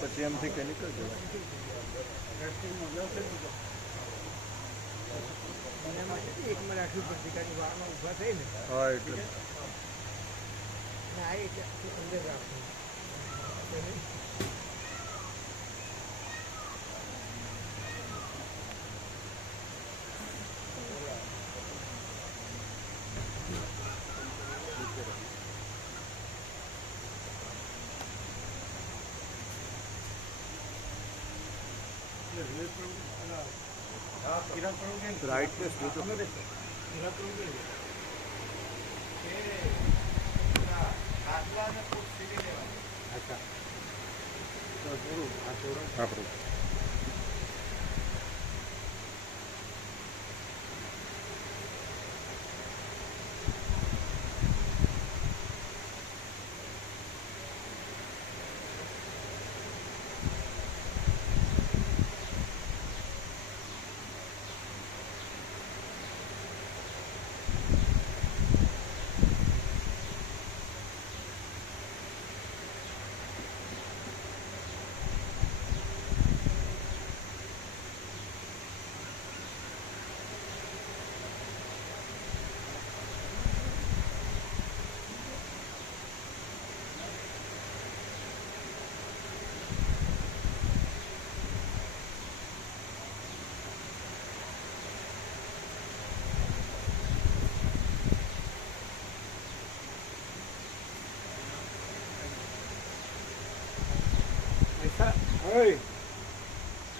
પછી એમથી કે નીકળજો. હા એટલે ब्राइटनेस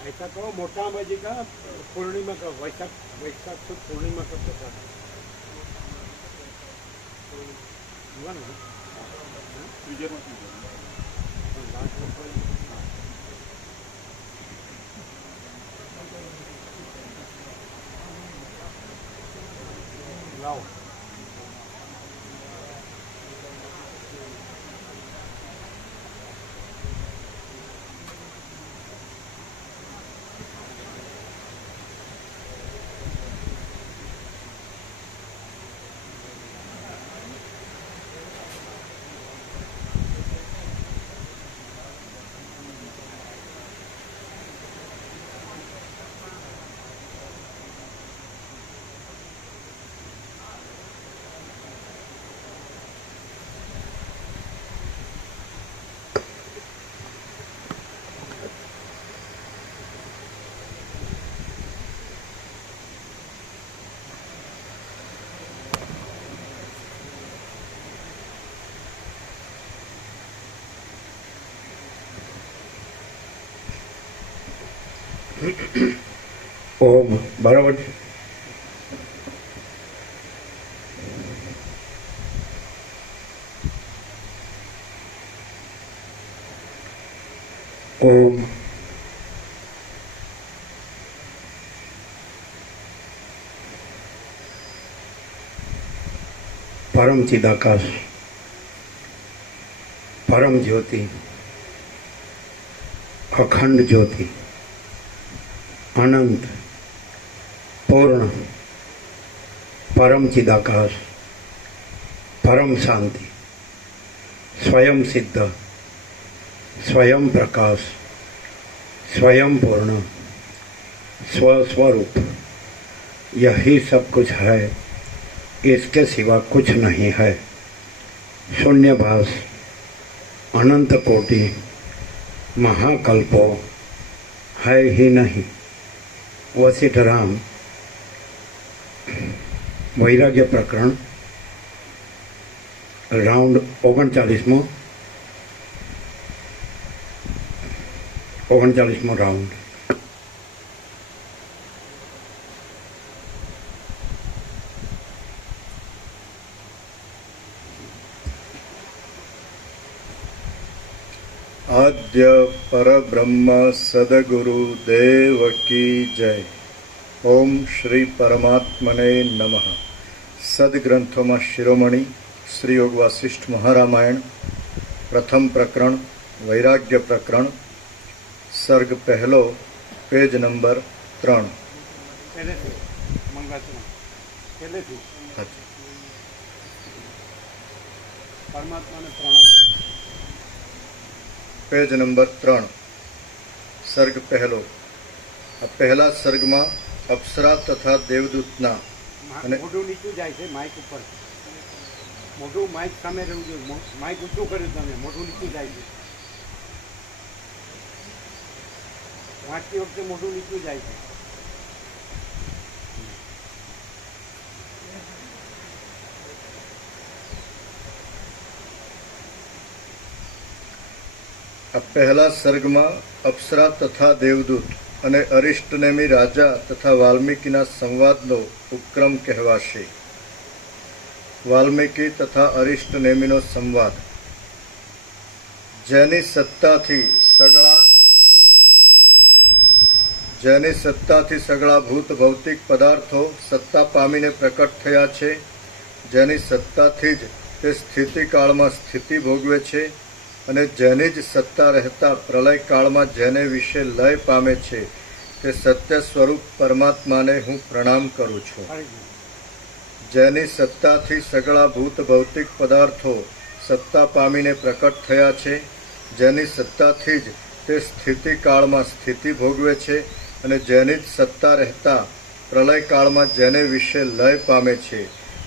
ऐसा कहो मोटा अंबाजी का पूर्णिमा का वैशाख सुद पूर्णिमा का प्रसाद हुआ ना लाओ ओम बराबर ओम परम चिदाकाश परम ज्योति अखंड ज्योति अनंत पूर्ण परम चिदाकाश परम शांति स्वयं सिद्ध स्वयं प्रकाश स्वयं पूर्ण स्वस्वरूप यही सब कुछ है, इसके सिवा कुछ नहीं है। शून्यभास अनंत कोटि महाकल्पो है ही नहीं। वशिष्ठ राम वैराग्य प्रकरण राउंड 39मो राउंड। आद्य परब्रह्म सद्गुरु देव की जय। ओम श्री परमात्मने नमः। सदग्रंथों में शिरोमणि श्री योग वासिष्ठ महारामायण प्रथम प्रकरण वैराग्य प्रकरण सर्ग पहलो पेज नंबर 3। મંગળાચરણ પહેલેથી હાજી. પરમાત્માને પ્રણામ. પેજ નંબર 3, સર્ગ પહેલો. આ પહેલા સર્ગમાં અપ્સરા તથા દેવદૂતના અને મોઢું નીચું જાય છે માઇક ઉપર. મોઢું માઇક સામે રહેવું જોઈએ. માઇક ઊંચું કર્યું તમે, મોઢું નીચું જાય છે. વાંચતી વખતે મોઢું નીચું જાય છે. આ પહેલા સર્ગમાં અપ્સરા તથા દેવદૂત અને અરિષ્ટનેમી રાજા તથા વાલ્મીકીના સંવાદનો ઉપક્રમ કહેવાશે. વાલ્મીકી તથા અરિષ્ટનેમીનો સંવાદ. જેની સત્તાથી સગળા ભૂત ભૌતિક પદાર્થો સત્તા પામીને પ્રકટ થયા છે, જેની સત્તાથી જ તે સ્થિતિકાળમાં સ્થિતિ ભોગવે છે, અને જેની જ સત્તા રહેતા પ્રલય કાળમાં જેને વિશે લય પામે છે, તે સત્ય સ્વરૂપ પરમાત્માને હું પ્રણામ કરું છું. જેની સત્તાથી સગળા ભૂત ભૌતિક પદાર્થો સત્તા પામીને પ્રકટ થયા છે, જેની સત્તાથી જ તે સ્થિતિકાળમાં સ્થિતિ ભોગવે છે, અને જેની જ સત્તા રહેતા પ્રલય કાળમાં જેને વિશે લય પામે છે,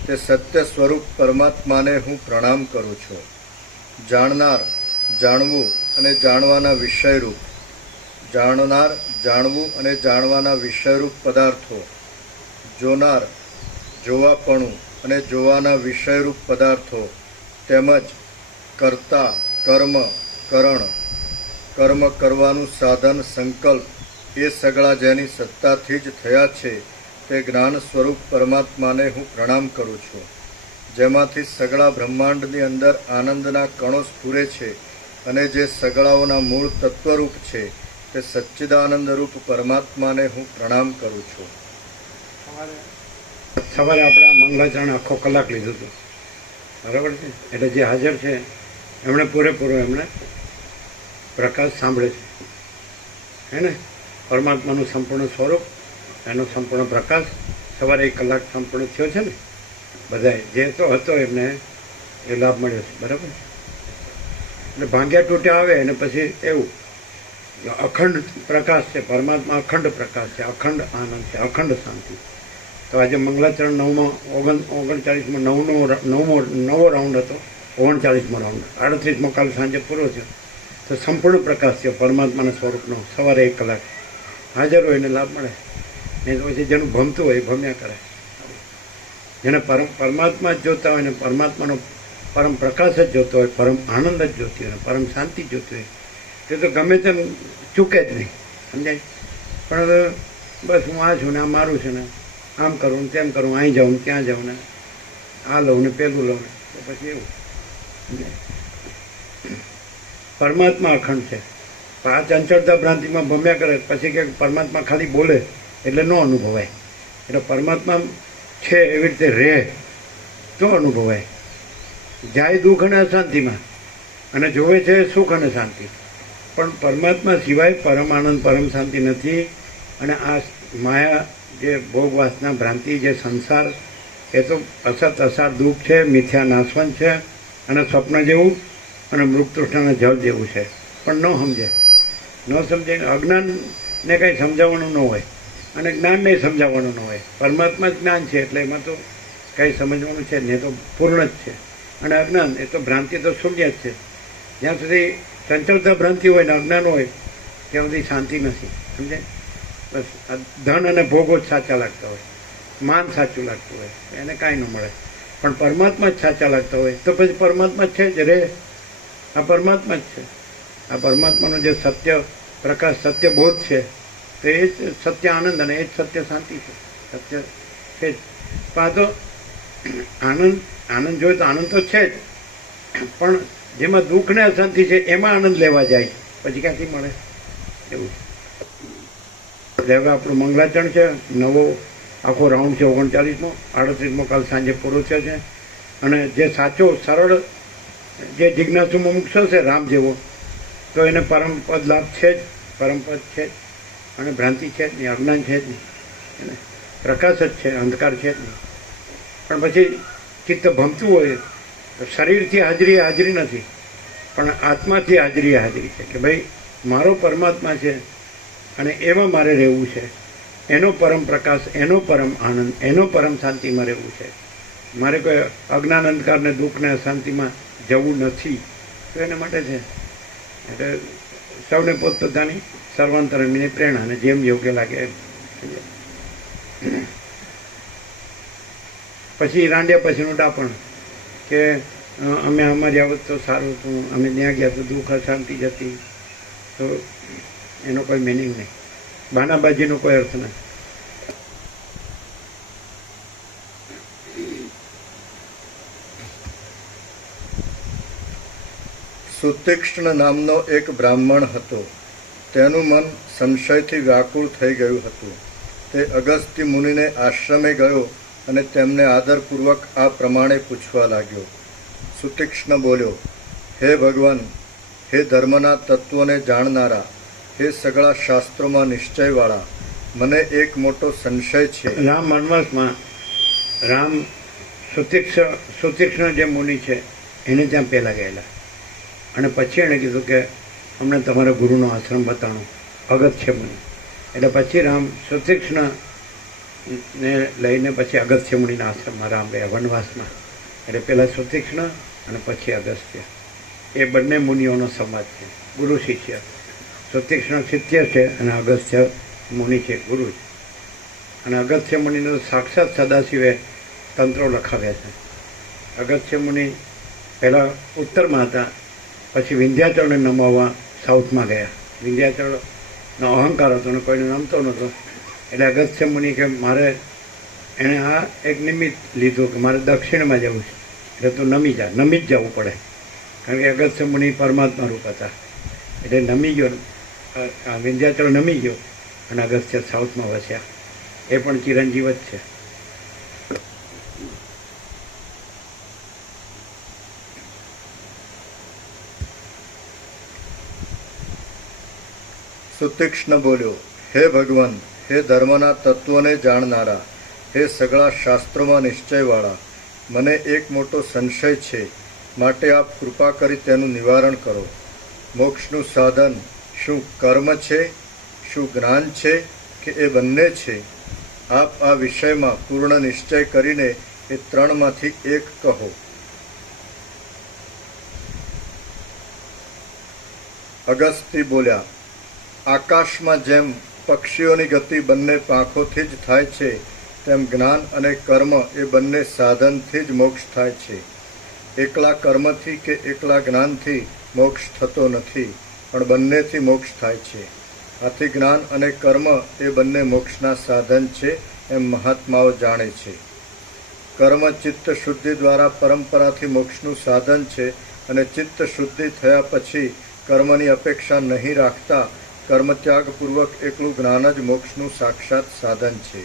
તે સત્ય સ્વરૂપ પરમાત્માને હું પ્રણામ કરું છું. જાણનાર, જાણવું અને જાણવાના વિષયરૂપ. જાણનાર, જાણવું અને જાણવાના વિષયરૂપ પદાર્થો. જોનાર, જોવાપણું અને જોવાના વિષયરૂપ પદાર્થો, તેમજ કર્તા, કર્મ, કરણ, કર્મ કરવાનું સાધન, સંકલ્પ, એ સગળા જેની સત્તાથી જ થયા છે, તે જ્ઞાન સ્વરૂપ પરમાત્માને હું પ્રણામ કરું છું. જેમાંથી સગળા બ્રહ્માંડની અંદર આનંદના કણો સ્ફુરે છે, અને જે સગળાઓના મૂળ તત્વરૂપ છે, તે સચ્ચિદાનંદ રૂપ પરમાત્માને હું પ્રણામ કરું છું. સવારે આપણે આ મંગળાચરણ આખો કલાક લીધું હતું, બરાબર છે. એટલે જે હાજર છે એમણે પૂરેપૂરો એમણે પ્રકાશ સાંભળે છે, હે ને. પરમાત્માનું સંપૂર્ણ સ્વરૂપ, એનો સંપૂર્ણ પ્રકાશ સવારે 1 કલાક સંપૂર્ણ થયો છે ને. બધાએ જે તો હતો એમને એ લાભ મળ્યો છે, બરાબર. એટલે ભાંગ્યા તૂટ્યા આવે અને પછી એવું અખંડ પ્રકાશ છે. પરમાત્મા અખંડ પ્રકાશ છે, અખંડ આનંદ છે, અખંડ શાંતિ. તો આજે મંગળાચરણ 39માં નવો રાઉન્ડ હતો, 39મો રાઉન્ડ, 38મો કાલ સાંજે પૂરો થયો. તો સંપૂર્ણ પ્રકાશ થયો પરમાત્માના સ્વરૂપનો. સવારે 1 કલાક હાજર હોય એને લાભ મળે, નહીં તો પછી જેનું ભમતું હોય એ ભમ્યા કરે. જેને પરમાત્મા જ જોતા હોય ને પરમાત્માનો પરમ પ્રકાશ જ જોતો હોય, પરમ આનંદ જ જોતી હોય, પરમ શાંતિ જ જોતી હોય, તે તો ગમે તેમ ચૂકે જ નહીં, સમજાય. પણ હવે બસ હું આ છું ને આ મારું છે ને, આમ કરું ને તેમ કરું, અહીં જાઉં ને ત્યાં જાઉં ને આ લઉં ને પેલું લઉં ને, તો પછી એવું સમજાય. પરમાત્મા અખંડ છે. આ ચંચળતા ભ્રાંતિમાં ભમ્યા કરે પછી કે પરમાત્મા ખાલી બોલે એટલે ન અનુભવાય. એટલે પરમાત્મા છે એવી રીતે રહે તો અનુભવાય. જાય દુઃખ અને અશાંતિમાં અને જોવે છે સુખ અને શાંતિ. પણ પરમાત્મા સિવાય પરમ આનંદ, પરમ શાંતિ નથી. અને આ માયા, જે ભોગ વાસના ભ્રાંતિ, જે સંસાર, એ તો અસત અસાર દુઃખ છે, મિથ્યા નાશવંત છે, અને સ્વપ્ન જેવું અને મૃગતૃષ્ણના જળ જેવું છે. પણ ન સમજે. અજ્ઞાનને કંઈ સમજાવવાનું ન હોય અને જ્ઞાનને સમજાવવાનું ન હોય. પરમાત્મા જ્ઞાન છે એટલે એમાં તો કંઈ સમજવાનું છે ને, એ તો પૂર્ણ જ છે. અને અજ્ઞાન એ તો ભ્રાંતિ તો શૂન્ય જ છે. જ્યાં સુધી ચંચળતા ભ્રાંતિ હોય ને અજ્ઞાન હોય ત્યાં સુધી શાંતિ નથી, સમજાય. બસ આ ધન અને ભોગો જ સાચા લાગતા હોય, માન સાચું લાગતું હોય, એને કાંઈ ન મળે. પણ પરમાત્મા જ સાચા લાગતા હોય તો પછી પરમાત્મા છે જ રહે. આ પરમાત્મા જ છે. આ પરમાત્માનો જે સત્ય પ્રકાશ, સત્ય બોધ છે, તો એ જ સત્ય આનંદ અને એ જ સત્ય શાંતિ છે. સત્ય છે જ. પણ આ તો આનંદ જોઈએ તો આનંદ તો છે જ, પણ જેમાં દુઃખ ને અશાંતિ છે એમાં આનંદ લેવા જાય પછી ક્યાંથી મળે એવું. એટલે હવે આપણું મંગળાચરણ છે, નવો આખો રાઉન્ડ છે, 39મો, 38મો કાલ સાંજે પૂરો થયો છે. અને જે સાચો સરળ જે જિજ્ઞાસુ મુમુક્ષ છે રામ જેવો, તો એને પરમપદ લાભ છે જ, પરમપદ છે જ, અને ભ્રાંતિ છે જ નહીં, અજ્ઞાન છે જ નહીં. પ્રકાશ જ છે, અંધકાર છે જ નહીં. પણ પછી ચિત્ત ભમતું હોય તો શરીરથી હાજરી હાજરી નથી, પણ આત્માથી હાજરી હાજરી છે કે ભાઈ મારો પરમાત્મા છે અને એમાં મારે રહેવું છે. એનો પરમ પ્રકાશ, એનો પરમ આનંદ, એનો પરમ શાંતિમાં રહેવું છે. મારે કોઈ અજ્ઞાન અંધકારને દુઃખને અશાંતિમાં જવું નથી. તો એના માટે છે. એટલે સૌને પોતપોતાની સર્વાંતરણની પ્રેરણા અને જેમ યોગ્ય લાગે એમ. પછી રાંડ્યા પછીનું ડાપણ કે અમે અમારી આવત તો સારું હતું, અમે ત્યાં ગયા તો દુઃખ અશાંતિ જતી. તો એનો કોઈ મિનિંગ નહીં, બાનાબાજીનો કોઈ અર્થ નથી. સુતીક્ષ્ણ નામનો એક બ્રાહ્મણ હતો. તેનું મન સંશયથી વ્યાકુળ થઈ ગયું હતું. તે અગસ્ત્ય મુનિને આશ્રમે ગયો અને તેમને આદરપૂર્વક આ પ્રમાણે પૂછવા લાગ્યો. સુતીક્ષ્ણ બોલ્યો, હે ભગવાન, હે ધર્મના તત્વોને જાણનારા, હે સગળા શાસ્ત્રોમાં નિશ્ચયવાળા, મને એક મોટો સંશય છે. રામ વનવાસમાં રામ સુતીક્ષ્ણ જે મુનિ છે એને ત્યાં પહેલાં ગયેલા અને પછી એણે કીધું કે અમને તમારા ગુરુનો આશ્રમ બતાવો, અગસ્ત્ય મુનિ. એટલે પછી રામ સુતીક્ષ્ણને લઈને પછી અગસ્ત્ય મુનિના આશ્રમમાં રામ ગયા વનવાસમાં. એટલે પહેલાં સુતીક્ષ્ણ અને પછી અગસ્ત્ય, એ બંને મુનિઓનો સંવાદ છે, ગુરુ શિષ્ય. સુતીક્ષ્ણ શિષ્ય છે અને અગસ્ત્ય મુનિ છે, ગુરુ છે. અને અગસ્ત્ય મુનિને તો સાક્ષાત સદાશિવે તંત્રો લખાવ્યા છે. અગસ્ત્ય મુનિ પહેલાં ઉત્તરમાં હતા, પછી વિંધ્યાચળને નમાવવા સાઉથમાં ગયા. વિંધ્યાચળનો અહંકાર હતો ને કોઈને નમતો નહોતો. એટલે અગસ્ત્ય મુનિ કે મારે એણે આ એક નિમિત્ત લીધું કે મારે દક્ષિણમાં જવું છે, એટલે તું નમી જ જવું પડે. કારણ કે અગસ્ત્ય મુનિ પરમાત્મા રૂપ હતા. એટલે નમી ગયો, વિંધ્યાચળ નમી ગયો અને અગસ્ત્ય સાઉથમાં વસ્યા. એ પણ ચિરંજીવ જ છે. સુતીક્ષ્ણ બોલ્યો, હે ભગવાન, હે ધર્મના તત્વોને જાણનારા, હે સગળા શાસ્ત્રોમાં નિશ્ચયવાળા, મને એક મોટો સંશય છે, માટે આપ કૃપા કરી તેનું નિવારણ કરો. મોક્ષનું સાધન શું કર્મ છે, શું જ્ઞાન છે કે એ બંને છે? આપ આ વિષયમાં પૂર્ણ નિશ્ચય કરીને એ ત્રણમાંથી એક કહો. અગસ્ત્ય બોલ્યા, આકાશમાં જેમ પક્ષીઓની ગતિ બંને પાંખોથી જ થાય છે, તેમ જ્ઞાન અને કર્મ એ બંને સાધનથી જ મોક્ષ થાય છે. એકલા કર્મથી કે એકલા જ્ઞાનથી મોક્ષ થતો નથી, પણ બંનેથી મોક્ષ થાય છે. આથી જ્ઞાન અને કર્મ એ બંને મોક્ષના સાધન છે એમ મહાત્માઓ જાણે છે. કર્મ ચિત્ત શુદ્ધિ દ્વારા પરંપરાથી મોક્ષનું સાધન છે અને ચિત્ત શુદ્ધિ થયા પછી કર્મની અપેક્ષા નહીં રાખતા કર્મત્યાગપૂર્વક એકલું જ્ઞાન જ મોક્ષનું સાક્ષાત સાધન છે.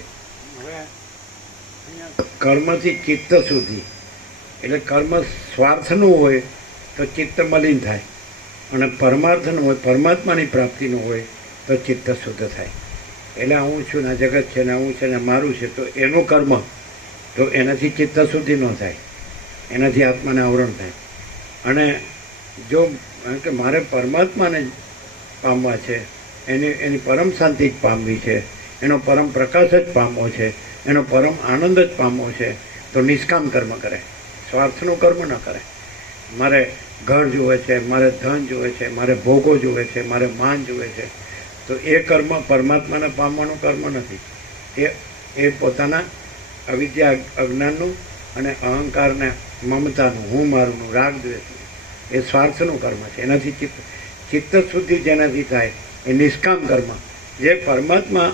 કર્મથી ચિત્ત સુધી, એટલે કર્મ સ્વાર્થનું હોય તો ચિત્ત મલિન થાય, અને પરમાર્થનું હોય, પરમાત્માની પ્રાપ્તિનું હોય તો ચિત્ત શુદ્ધ થાય. એટલે હું છું ને જગત છે ને હું છે ને મારું છે, તો એનું કર્મ તો એનાથી ચિત્ત શુદ્ધિ ન થાય, એનાથી આત્માને આવરણ થાય. અને જો કે મારે પરમાત્માને પામવા છે, એની પરમ શાંતિ જ પામવી છે, એનો પરમ પ્રકાશ જ પામવો છે, એનો પરમ આનંદ જ પામવો છે, તો નિષ્કામ કર્મ કરે, સ્વાર્થનું કર્મ ન કરે. મારે ઘર જુએ છે, મારે ધન જુએ છે, મારે ભોગો જુએ છે, મારે માન જુએ છે, તો એ કર્મ પરમાત્માને પામવાનું કર્મ નથી. એ પોતાના અવિદ્યા અજ્ઞાનનું અને અહંકારને મમતાનું, હું મારુંનું, રાગ દ્વેષનું, એ સ્વાર્થનું કર્મ છે. એનાથી ચિત્ત શુદ્ધિ જેનાથી થાય એ નિષ્કામ કર્મ. જે પરમાત્મા,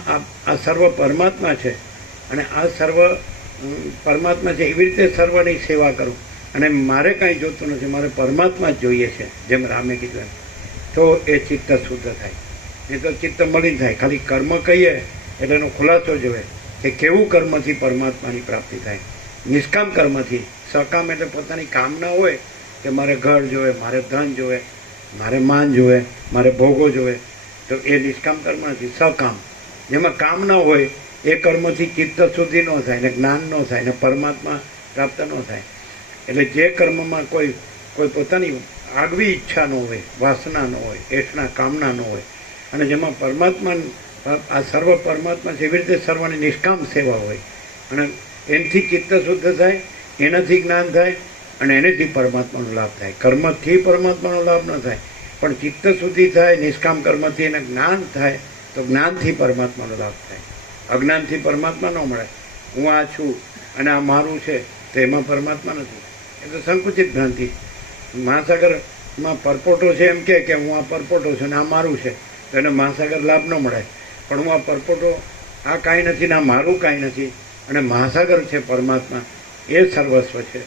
આ સર્વ પરમાત્મા છે અને આ સર્વ પરમાત્મા છે, એવી રીતે સર્વની સેવા કરું અને મારે કાંઈ જોતું નથી, મારે પરમાત્મા જ જોઈએ છે, જેમ રામે કીધું એમ, તો એ ચિત્ત શુદ્ધ થાય. નહીં તો ચિત્ત મલિન થાય. ખાલી કર્મ કહીએ એટલે એનો ખુલાસો જોઈએ કે કેવું કર્મથી પરમાત્માની પ્રાપ્તિ થાય. નિષ્કામ કર્મથી, સકામ એટલે પોતાની કામના હોય કે મારે ઘર જોવે, મારે ધન જોવે, મારે માન જોવે, મારે ભોગો જોવે, તો એ નિષ્કામ કર્મ નથી. સકામ, જેમાં કામ ના હોય એ કર્મથી ચિત્ત શુદ્ધિ ન થાય ને જ્ઞાન ન થાય ને પરમાત્મા પ્રાપ્ત ન થાય. એટલે જે કર્મમાં કોઈ પોતાની આગવી ઈચ્છા ન હોય, વાસના ન હોય, એઠના કામના ન હોય, અને જેમાં પરમાત્મા આ સર્વ પરમાત્મા છે, એવી રીતે સર્વની નિષ્કામ સેવા હોય અને એનાથી ચિત્ત શુદ્ધ થાય, એનાથી જ્ઞાન થાય અને એનેથી પરમાત્માનો લાભ થાય. કર્મથી પરમાત્માનો લાભ ન થાય, પણ ચિત્ત શુદ્ધિ થાય નિષ્કામ કર્મથી એને જ્ઞાન થાય તો જ્ઞાનથી પરમાત્માનો લાભ થાય. અજ્ઞાનથી પરમાત્મા ન મળે. હું આ છું અને આ મારું છે તો એમાં પરમાત્મા નથી. એ તો સંકુચિત ભ્રાંતિ. મહાસાગરમાં પરપોટો છે એમ કે હું આ પરપોટો છું ને આ મારું છે તો એને મહાસાગર લાભ ન મળે. પણ હું આ પરપોટો આ કાંઈ નથી ને આ મારું કાંઈ નથી અને મહાસાગર છે પરમાત્મા, એ સર્વસ્વ છે,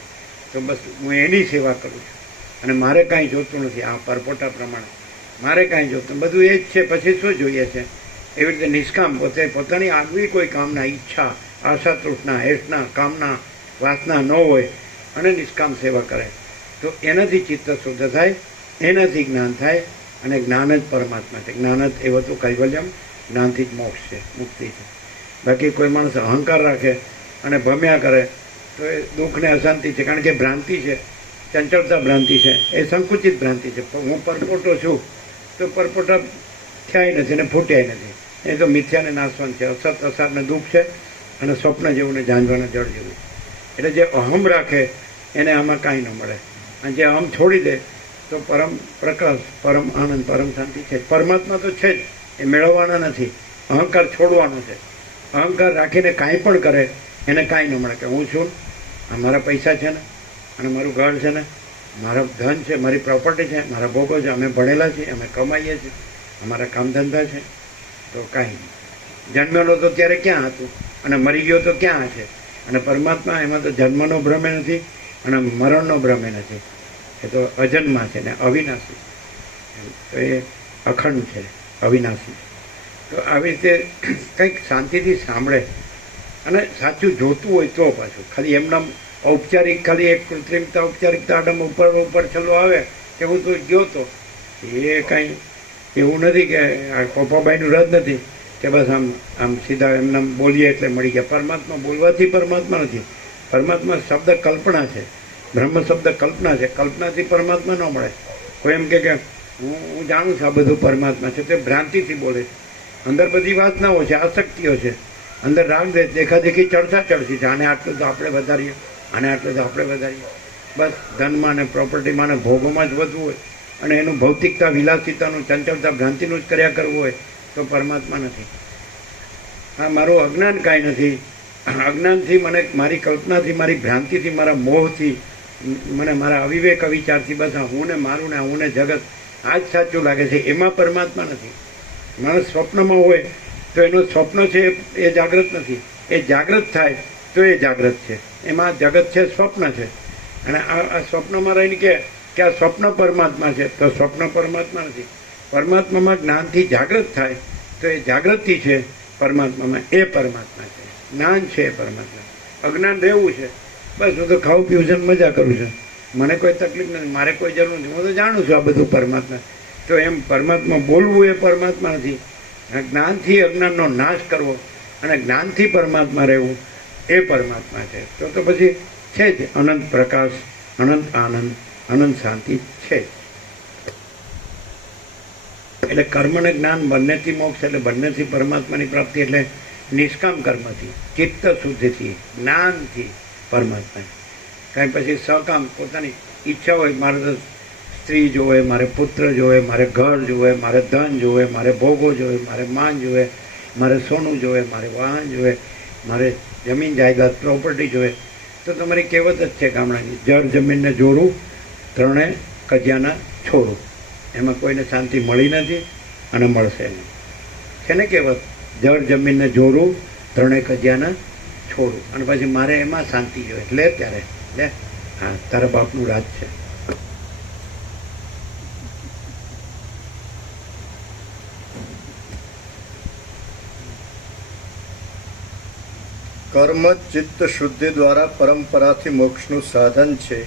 તો બસ હું એની સેવા કરું છું અને મારે કાંઈ જોતું નથી. આ પરપોટા પ્રમાણે મારે કાંઈ જોતું, બધું એ જ છે, પછી શું જોઈએ છે? એવી રીતે નિષ્કામ પોતાની આગવી કોઈ કામના, ઈચ્છા, આશા, તૃષ્ણા, એઠના, કામના, વાસના ન હોય અને નિષ્કામ સેવા કરે તો એનાથી ચિત્ત શુદ્ધ થાય, એનાથી જ્ઞાન થાય અને જ્ઞાન જ પરમાત્મા છે. જ્ઞાન જ એવો તો કૈવલ્યમ, જ્ઞાનથી જ મોક્ષ છે, મુક્તિ છે. બાકી કોઈ માણસ અહંકાર રાખે અને ભમ્યા કરે તો એ દુઃખ ને અશાંતિ છે, કારણ કે ભ્રાંતિ છે, ચંચળતા ભ્રાંતિ છે, એ સંકુચિત ભ્રાંતિ છે. હું પરપોટો છું તો પરપોટા થયા નથી ને ફૂટ્યા નથી. એ તો મિથ્યાને નાશવંત છે, અસત અસારને દુઃખ છે અને સ્વપ્ન જેવું ને જાંજવાના જળ જેવું. એટલે જે અહમ રાખે એને આમાં કાંઈ ન મળે અને જે અહમ છોડી દે તો પરમ પ્રકાશ, પરમ આનંદ, પરમ શાંતિ છે. પરમાત્મા તો છે જ, એ મેળવવાના નથી. અહંકાર છોડવાનો છે. અહંકાર રાખીને કાંઈ પણ કરે એને કાંઈ ન મળે કે હું છું, આ મારા પૈસા છે ને, અને મારું ઘર છે ને, મારા ધન છે, મારી પ્રોપર્ટી છે, મારા ભોગો છે, અમે ભણેલા છીએ, અમે કમાઈએ છીએ, અમારા કામ ધંધા છે, તો કાંઈ નહીં. જન્મેલો તો ત્યારે ક્યાં હતું અને મરી ગયો તો ક્યાં છે? અને પરમાત્મા એમાં તો જન્મનો ભ્રમે નથી અને મરણનો ભ્રમે નથી. એ તો અજન્મા છે ને અવિનાશી, તો એ અખંડ છે, અવિનાશી. તો આવી રીતે કંઈક શાંતિથી સાંભળે અને સાચું જોતું હોય તો પાછું ખાલી એમના ઔપચારિક, ખાલી એક કૃત્રિમતા, ઔપચારિકતા આડમ ઉપર છેલ્લો આવે કે હું તો ગયો તો, એ કાંઈ એવું નથી કે આ કોપાબાઈનું રદ નથી કે બસ આમ સીધા એમને બોલીએ એટલે મળી ગયા. પરમાત્મા બોલવાથી પરમાત્મા નથી. પરમાત્મા શબ્દ કલ્પના છે, બ્રહ્મ શબ્દ કલ્પના છે. કલ્પનાથી પરમાત્મા ન મળે. કોઈ એમ કે હું જાણું છું આ બધું પરમાત્મા છે, તે ભ્રાંતિથી બોલે છે. અંદર બધી વાસનાઓ છે, આસક્તિઓ છે, અંદર રાગ દેખાદેખી ચડતા ચડતી છે. આને આટલું તો આપણે વધારીએ, આને આટલું તો આપણે વધારીએ. બસ ધનમાં ને પ્રોપર્ટીમાં ને ભોગોમાં જ વધવું હોય અને એનું ભૌતિકતા, વિલાસિતાનું, ચંચળતા, ભ્રાંતિનું જ કર્યા કરવું હોય તો પરમાત્મા નથી. હા, મારું અજ્ઞાન કાંઈ નથી. અજ્ઞાનથી મને, મારી કલ્પનાથી, મારી ભ્રાંતિથી, મારા મોહથી, મને મારા અવિવેક અવિચારથી બસ હું ને મારું ને હું ને જગત આ જ સાચું લાગે છે, એમાં પરમાત્મા નથી. માણસ સ્વપ્નમાં હોય તો એનું સ્વપ્ન છે એ જાગૃત નથી. એ જાગૃત થાય તો એ જાગૃત છે. એમાં જગત છે, સ્વપ્ન છે. અને આ સ્વપ્નમાં રહીને કે આ સ્વપ્ન પરમાત્મા છે તો સ્વપ્ન પરમાત્મા નથી. પરમાત્મામાં જ્ઞાનથી જાગૃત થાય તો એ જાગૃતિ છે પરમાત્મામાં, એ પરમાત્મા છે. જ્ઞાન છે એ પરમાત્મા. અજ્ઞાન રહેવું છે, બસ હું તો ખાવું પીવું છે, મજા કરું છું, મને કોઈ તકલીફ નથી, મારે કોઈ જરૂર નથી, હું તો જાણું છું આ બધું પરમાત્મા. તો એમ પરમાત્મા બોલવું એ પરમાત્મા નથી. જ્ઞાનથી અજ્ઞાનનો નાશ કરવો અને જ્ઞાનથી પરમાત્મા રહેવું એ પરમાત્મા છે. તો પછી છે જ અનંત પ્રકાશ, અનંત આનંદ, અનંત શાંતિ છે. એટલે કર્મ અને જ્ઞાન બંનેથી મોક્ષ, એટલે બંનેથી પરમાત્માની પ્રાપ્તિ. એટલે નિષ્કામ કર્મથી, ચિત્ત શુદ્ધિથી, જ્ઞાનથી પરમાત્મા. કાંઈ પછી સકામ પોતાની ઈચ્છા હોય, મારે તો સ્ત્રી જોવે, મારે પુત્ર જોવે, મારે ઘર જોવે, મારે ધન જોવે, મારે ભોગો જોવે, મારે માન જોવે, મારે સોનું જોવે, મારે વાહન જોવે, મારે જમીન જાયદાદ પ્રોપર્ટી જોવે, તો તમારી કહેવત જ છે ગામડાની, જળ જમીનને જોડું, ત્રણે કજિયાના છોડું. એમાં કોઈને શાંતિ મળી નથી અને મળશે નહીં. છે ને કહેવત, જળ જમીનને જોડું, ત્રણે કજિયાના છોડું. અને પછી મારે એમાં શાંતિ જોઈએ, લે ત્યારે લે, હા તારા બાપનું રાજ છે. કર્મ ચિત્ત શુદ્ધિ દ્વારા પરંપરાથી મોક્ષનું સાધન છે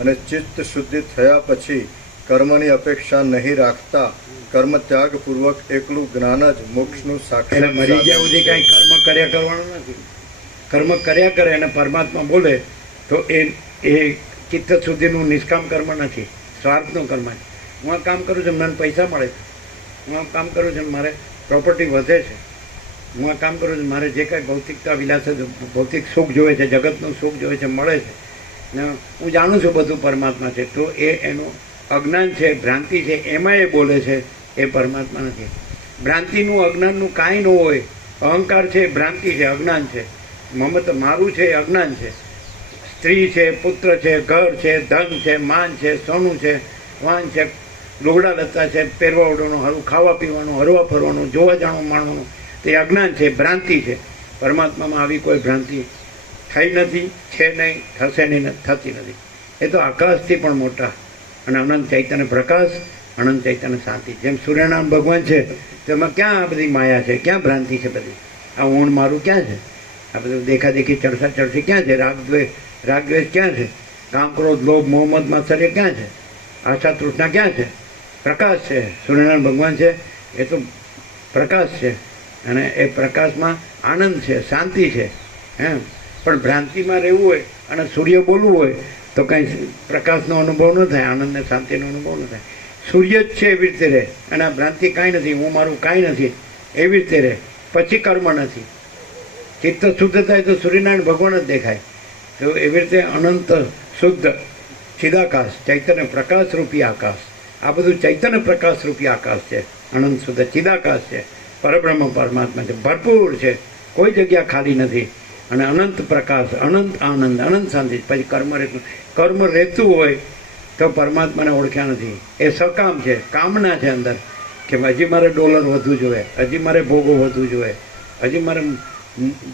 અને ચિત્ત શુદ્ધિ થયા પછી કર્મની અપેક્ષા નહીં રાખતા કર્મ ત્યાગપૂર્વક એકલું જ્ઞાન જ મોક્ષનું એટલે સાક્ષાત મરી ગયા સુધી સાધન છે. કાંઈ કર્મ કર્યા કરવાનું નથી. કર્મ કર્યા કરે અને પરમાત્મા બોલે તો એ ચિત્ત સુધીનું નિષ્કામ કર્મ નથી, સ્વાર્થનું કર્મ છે. હું આ કામ કરું છું, મને પૈસા મળે છે. હું આ કામ કરું છું, મારે પ્રોપર્ટી વધે છે. હું આ કામ કરું છું, મારે જે કાંઈ ભૌતિકતા વિલાસ ભૌતિક સુખ જોવે છે, જગતનું સુખ જોવે છે, મળે છે. ને હું જાણું છું બધું પરમાત્મા છે, તો એ એનું અજ્ઞાન છે, ભ્રાંતિ છે, એમાં એ બોલે છે, એ પરમાત્મા નથી. ભ્રાંતિનું અજ્ઞાનનું કાંઈ ન હોય. અહંકાર છે, ભ્રાંતિ છે, અજ્ઞાન છે. મમત મારું છે, એ અજ્ઞાન છે. સ્ત્રી છે, પુત્ર છે, ઘર છે, ધન છે, માન છે, સોનું છે, વાન છે, લુગડા લત્તા છે, પહેરવા ઓઢવાનું, હરું ખાવા પીવાનું, હરવા ફરવાનું, જોવા જાણવું માણવાનું, તે અજ્ઞાન છે, ભ્રાંતિ છે. પરમાત્મામાં આવી કોઈ ભ્રાંતિ થઈ નથી, છે નહીં, થશે નહીં, થતી નથી. એ તો આકાશથી પણ મોટા અને અનંત ચૈતન્ય પ્રકાશ, અનંત ચૈતન્ય શાંતિ. જેમ સૂર્યનારાયણ ભગવાન છે તેમાં ક્યાં આ બધી માયા છે, ક્યાં ભ્રાંતિ છે બધી? આ ઊણ મારું ક્યાં છે? આ બધું દેખાદેખી ચડસા ચડસી ક્યાં છે? રાગદ્વેષ ક્યાં છે? કામ ક્રોધ લોભ મોહમ્મદ માત્સર્ય ક્યાં છે? આશા તૃષ્ણા ક્યાં છે? પ્રકાશ છે, સૂર્યનારાયણ ભગવાન છે એ તો પ્રકાશ છે, અને એ પ્રકાશમાં આનંદ છે, શાંતિ છે. એમ પણ ભ્રાંતિમાં રહેવું હોય અને સૂર્ય બોલવું હોય તો કંઈ પ્રકાશનો અનુભવ ન થાય, આનંદ ને શાંતિનો અનુભવ ન થાય. સૂર્ય જ છે એવી રીતે રહે, અને આ ભ્રાંતિ કાંઈ નથી, હું મારું કાંઈ નથી, એવી રીતે રહે. પછી કર્મ નથી. ચિત્ત શુદ્ધ થાય તો સૂર્યનારાયણ ભગવાન જ દેખાય. તો એવી રીતે અનંત શુદ્ધ ચિદાકાશ, ચૈતન્ય પ્રકાશ રૂપી આકાશ. આ બધું ચૈતન્ય પ્રકાશ રૂપી આકાશ છે, અનંત શુદ્ધ ચિદાકાશ છે, પરબ્રહ્મ પરમાત્મા છે, ભરપૂર છે, કોઈ જગ્યા ખાલી નથી. અને અનંત પ્રકાશ, અનંત આનંદ, અનંત શાંતિ. પછી કર્મ રહેતું હોય તો પરમાત્માને ઓળખ્યા નથી. એ સકામ છે, કામના છે અંદર, કે હજી મારે ડોલર વધુ જોઈએ, હજી મારે ભોગો વધુ જોઈએ, હજી મારે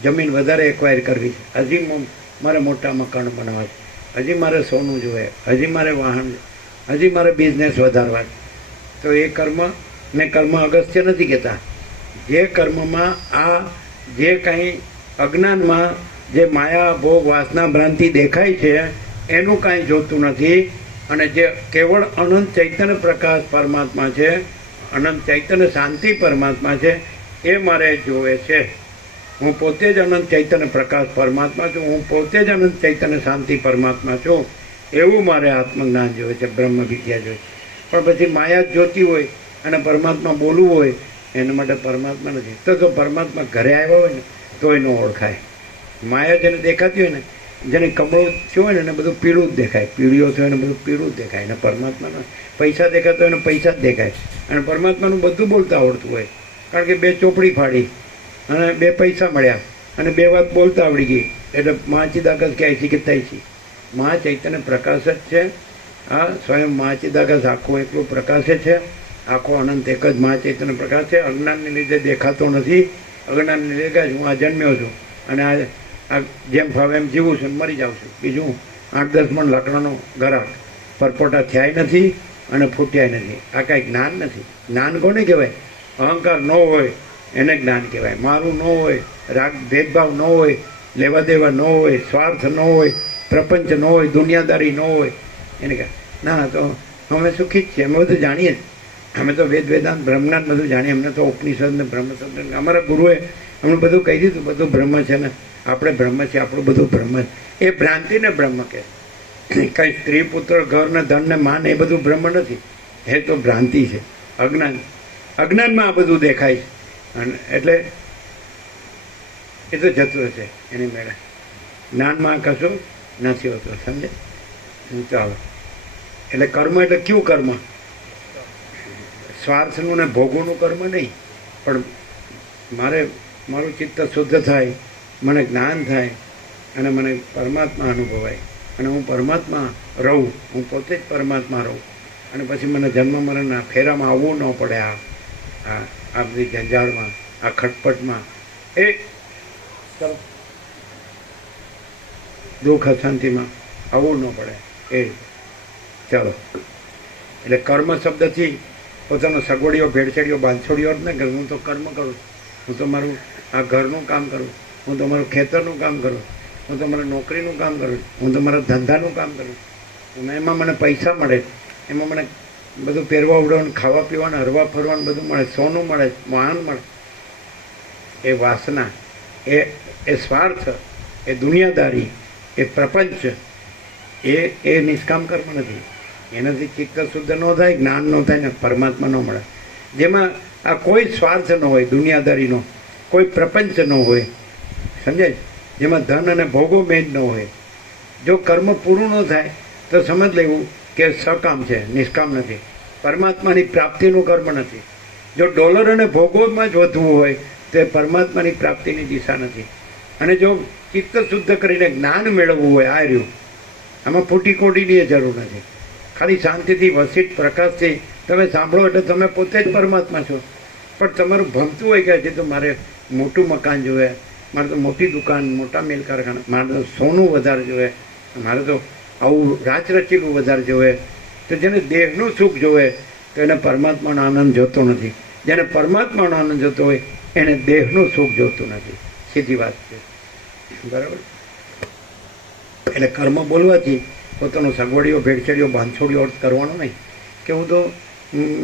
જમીન વધારે એક્વાયર કરવી છે, હજી મારે મોટા મકાન બનાવવા છે, હજી મારે સોનું જોઈએ, હજી મારે વાહન, હજી મારે બિઝનેસ વધારવા છે. તો એ કર્મ અગસ્ત્ય નથી કહેતા. જે કર્મમાં આ જે કાંઈ અજ્ઞાનમાં જે માયા ભોગ વાસના ભ્રાંતિ દેખાય છે એનું કાંઈ જોતું નથી. અને જે કેવળ અનંત ચૈતન્ય પ્રકાશ પરમાત્મા છે, અનંત ચૈતન્ય શાંતિ પરમાત્મા છે, એ મારે જોવે છે. હું પોતે જ અનંત ચૈતન્ય પ્રકાશ પરમાત્મા છું, હું પોતે જ અનંત ચૈતન્ય શાંતિ પરમાત્મા છું, એવું મારે આત્મજ્ઞાન જોવે છે, બ્રહ્મ વિદ્યા જોઈએ. પણ પછી માયા જ જોતી હોય અને પરમાત્મા બોલવું હોય, એના માટે પરમાત્મા નથી. તો પરમાત્મા ઘરે આવ્યા હોય ને તોય ન ઓળખાય. માયા જેને દેખાતી હોય ને, જેને કમળું થયું હોય ને એને બધું પીળું જ દેખાય, પીળીઓ થયો એને બધું પીળું જ દેખાય. અને પરમાત્માના પૈસા દેખાતો હોય ને પૈસા જ દેખાય. અને પરમાત્માનું બધું બોલતા આવડતું હોય, કારણ કે 2 ચોપડી ફાડી અને 2 પૈસા મળ્યા અને 2 વાત બોલતા આવડી ગઈ, એટલે મહાચિદાકાશ ક્યાંય છે કે થાય છે. મહા ચૈતન્ય પ્રકાશ જ છે. આ સ્વયં મહાચિદાકાશ આખો એકલું પ્રકાશ છે, આખો અનંત એક જ મહાચૈતન્ય પ્રકાશ છે. અજ્ઞાનને લીધે દેખાતો નથી. અજ્ઞાનને લીધે જ હું આ જન્મ્યો છું અને આ જેમ ફાવે એમ જીવું છું, મરી જાઉં છું. બીજું 8-10 મણ લાકડાનો ગરાક પરપોટા થયા નથી અને ફૂટ્યા નથી. આ કાંઈ જ્ઞાન નથી. જ્ઞાન કોને કહેવાય? અહંકાર ન હોય એને જ્ઞાન કહેવાય. મારું ન હોય, રાગ ભેદભાવ ન હોય, લેવા દેવા ન હોય, સ્વાર્થ ન હોય, પ્રપંચ ન હોય, દુનિયાદારી ન હોય, એને કહે ના, તો અમે સુખી જ છીએ, અમે બધું જાણીએ જ. અમે તો વેદાંત બ્રહ્મજ્ઞાન બધું જાણીએ. અમને તો ઉપનિષદ ને બ્રહ્મશબ્દ અમારા ગુરુએ અમને બધું કહી દીધું, બધું બ્રહ્મ છે ને આપણે બ્રહ્મ છે, આપણું બધું બ્રહ્મ છે. એ ભ્રાંતિને બ્રહ્મ કહે. કંઈ સ્ત્રી પુત્ર ઘર ને ધન ને માન એ બધું બ્રહ્મ નથી, એ તો ભ્રાંતિ છે, અજ્ઞાન. અજ્ઞાનમાં આ બધું દેખાય છે. અને એટલે એ તો જતું હશે એની મેળે. જ્ઞાનમાં કશું નથી હોતું, સમજે? ચાલો, એટલે કર્મ એટલે કયું કર્મ? સ્વાર્થનું ને ભોગોનું કર્મ નહીં, પણ મારું ચિત્ત શુદ્ધ થાય, મને જ્ઞાન થાય અને મને પરમાત્મા અનુભવાય અને હું પરમાત્મા રહું, હું પોતે જ પરમાત્મા રહું. અને પછી મને જન્મ મરણના ફેરામાં આવવું ન પડે. આ બધી જંજાળમાં, આ ખટપટમાં, એ ચાલો દુઃખ અશાંતિમાં આવવું ન પડે એ રીતે. ચાલો, એટલે કર્મ શબ્દથી પોતાનો સગવડીઓ ભેળસેડીઓ બાંધછોડીઓ જ ને કે હું તો કર્મ કરું, હું તો મારું આ ઘરનું કામ કરું, હું તો મારું ખેતરનું કામ કરું, હું તો મારા નોકરીનું કામ કરું, હું તો મારા ધંધાનું કામ કરું, એમાં મને પૈસા મળે, એમાં મને બધું પહેરવા ઉડવાનું, ખાવા પીવાનું, હરવા ફરવાનું બધું મળે, સોનું મળે, વાહન મળે. એ વાસના, એ સ્વાર્થ, એ દુનિયાદારી, એ પ્રપંચ, એ નિષ્કામ કર્મ નથી. એનાથી ચિત્ત શુદ્ધ ન થાય, જ્ઞાન ન થાય ને પરમાત્મા ન મળે. જેમાં આ કોઈ સ્વાર્થ ન હોય, દુનિયાદારીનો કોઈ પ્રપંચ ન હોય, સમજાય? જેમાં ધન અને ભોગો મેં જ ન હોય. જો કર્મ પૂરું ન થાય તો સમજ લેવું કે સકામ છે, નિષ્કામ નથી. પરમાત્માની પ્રાપ્તિનું કર્મ નથી. જો ડોલર અને ભોગોમાં જ વધવું હોય તો એ પરમાત્માની પ્રાપ્તિની દિશા નથી. અને જો ચિત્ત શુદ્ધ કરીને જ્ઞાન મેળવવું હોય, આ રહ્યું. આમાં ફૂટી કોટીની જરૂર નથી. ખાલી શાંતિથી વસિત પ્રકાશથી તમે સાંભળો એટલે તમે પોતે જ પરમાત્મા છો. પણ તમારું ભમતું હોય કે હજી તો મારે મોટું મકાન જોઈએ, મારે તો મોટી દુકાન, મોટા મિલ કારખાના, મારે તો સોનું વધારે જોઈએ, મારે તો આવું રાચરચીલું વધારે જોઈએ. તો જેને દેહનું સુખ જોવે તો એને પરમાત્માનો આનંદ જોતો નથી. જેને પરમાત્માનો આનંદ જોતો હોય એને દેહનું સુખ જોતું નથી. સીધી વાત છે, બરાબર? એટલે કર્મ બોલવાથી પોતાનો સગવડીઓ, ભેળસેડીઓ, બાંધછોડીઓ અર્થ કરવાનો નહીં. કે હું તો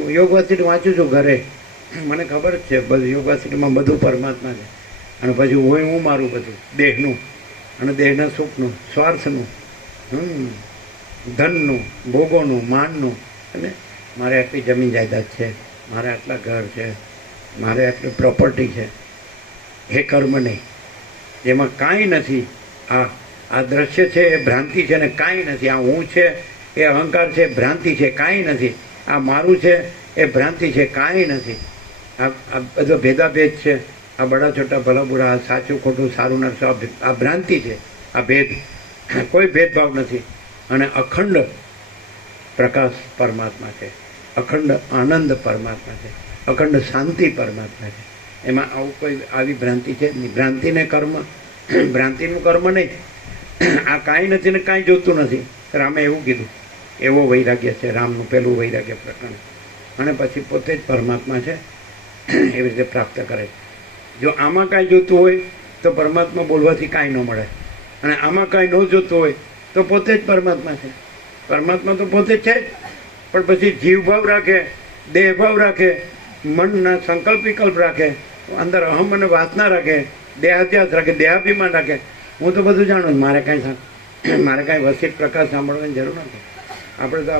યોગ વાસિટ વાંચું છું ઘરે, મને ખબર જ છે બધું યોગ વાસિટમાં બધું પરમાત્મા છે. અને પછી હું મારું બધું દેહનું અને દેહના સુખનું, સ્વાર્થનું, ધનનું, ભોગોનું, માનનું. અને મારે આટલી જમીન જાયદાદ છે, મારે આટલા ઘર છે, મારે આટલી પ્રોપર્ટી છે. એ કર્મ નહીં, જેમાં કાંઈ નથી. આ દ્રશ્ય છે એ ભ્રાંતિ છે ને કાંઈ નથી. આ હું છે એ અહંકાર છે, ભ્રાંતિ છે, કાંઈ નથી. આ મારું છે એ ભ્રાંતિ છે, કાંઈ નથી. આ બધો ભેદાભેદ છે. આ બડા છોટા ભલા બુરા, આ સાચું ખોટું, સારું નરસું, આ ભ્રાંતિ છે. આ ભેદ, કોઈ ભેદભાવ નથી. અને અખંડ પ્રકાશ પરમાત્મા છે, અખંડ આનંદ પરમાત્મા છે, અખંડ શાંતિ પરમાત્મા છે. એમાં આવું કોઈ આવી ભ્રાંતિ છે જ નહીં. ભ્રાંતિને કર્મ, ભ્રાંતિનું કર્મ નહીં. આ કાંઈ નથી ને કાંઈ જોતું નથી. રામે એવું કીધું. એવો વૈરાગ્ય છે રામનું પહેલું વૈરાગ્ય પ્રકરણ. અને પછી પોતે જ પરમાત્મા છે એવી રીતે પ્રાપ્ત કરે છે. જો આમાં કાંઈ જોતું હોય તો પરમાત્મા બોલવાથી કાંઈ ન મળે. અને આમાં કાંઈ ન જોતું હોય તો પોતે જ પરમાત્મા છે. પરમાત્મા તો પોતે જ છે જ. પણ પછી જીવભાવ રાખે, દેહભાવ રાખે, મનના સંકલ્પ વિકલ્પ રાખે, અંદર અહમ અને વાસના રાખે, દેહાધ્યાસ રાખે, દેહાભિમાન રાખે. હું તો બધું જાણું, મારે કાંઈ વસિત પ્રકાશ સાંભળવાની જરૂર નથી. આપણે તો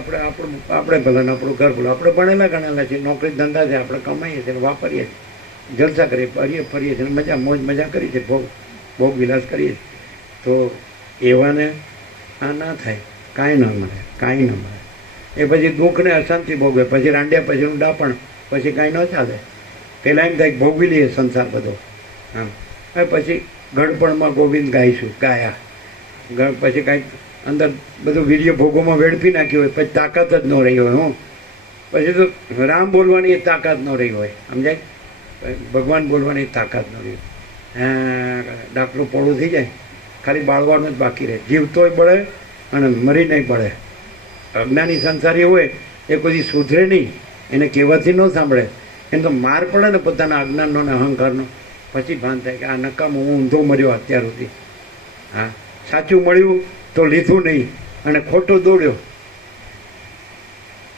આપણે ભલે ને આપણું ઘર ભલે, આપણે ભણેલા ગણેલા છીએ, નોકરી ધંધા છે, આપણે કમાઈએ છીએ, વાપરીએ છીએ, જલસા કરીએ, ફરીએ છીએ, મોજ મજા કરીએ છીએ, ભોગ વિલાસ કરીએ છીએ. તો એવાને આ ના થાય, કાંઈ ન મળે, કાંઈ ન મળે. એ પછી દુઃખને અશાંતિ ભોગવે, પછી રાંડ્યા પછીનું ડાપણ, પછી કાંઈ ન ચાલે. પહેલાં એમ થાય ભોગવી લઈએ સંસાર બધો. હા, પછી ગળપણમાં ગોવિંદ ગાયા. પછી કાંઈક અંદર બધું વીર્ય ભોગોમાં વેડફી નાખ્યું હોય, પછી તાકાત જ ન રહી હોય. પછી તો રામ બોલવાની તાકાત ન રહી હોય, સમજાય? ભગવાન બોલવાની તાકાત ન રહી હોય. ડાકલું પોળું થઈ જાય, ખાલી બાળવાનું જ બાકી રહે. જીવતોય બળે અને મરીને બળે. અજ્ઞાની સંસારી હોય એ કોઈ સુધરે નહીં, એને કહેવાથી ન સાંભળે. એને તો માર પડે ને પોતાના અજ્ઞાનનો ને અહંકારનો. પછી ભાન થાય કે આ નકામો હું ઊંધો મર્યો અત્યાર સુધી. હા, સાચું મળ્યું તો લીધું નહીં અને ખોટું દોડ્યો,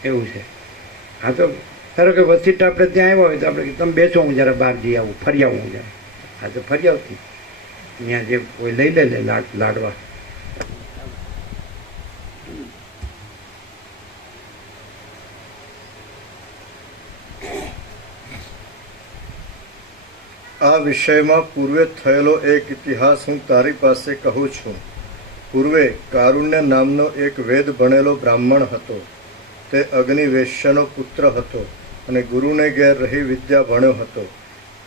એવું છે. હા, તો ધારો કે વસીટ આપણે ત્યાં આવ્યા હોય તો આપણે તમે બેસો, હું જરા બહાર જઈ આવું, ફરી આવું હું જરા. હા, તો ફરી આવતી ત્યાં જે કોઈ લઈ લે લાડવા. આ વિષયમાં પૂર્વે થયેલો એક ઇતિહાસ હું તારી પાસે કહું છું. પૂર્વે કારુણ્ય નામનો એક વેદ ભણેલો બ્રાહ્મણ હતો. તે અગ્નિવેશ્યનો પુત્ર હતો અને ગુરુને ઘેર રહી વિદ્યા ભણ્યો હતો.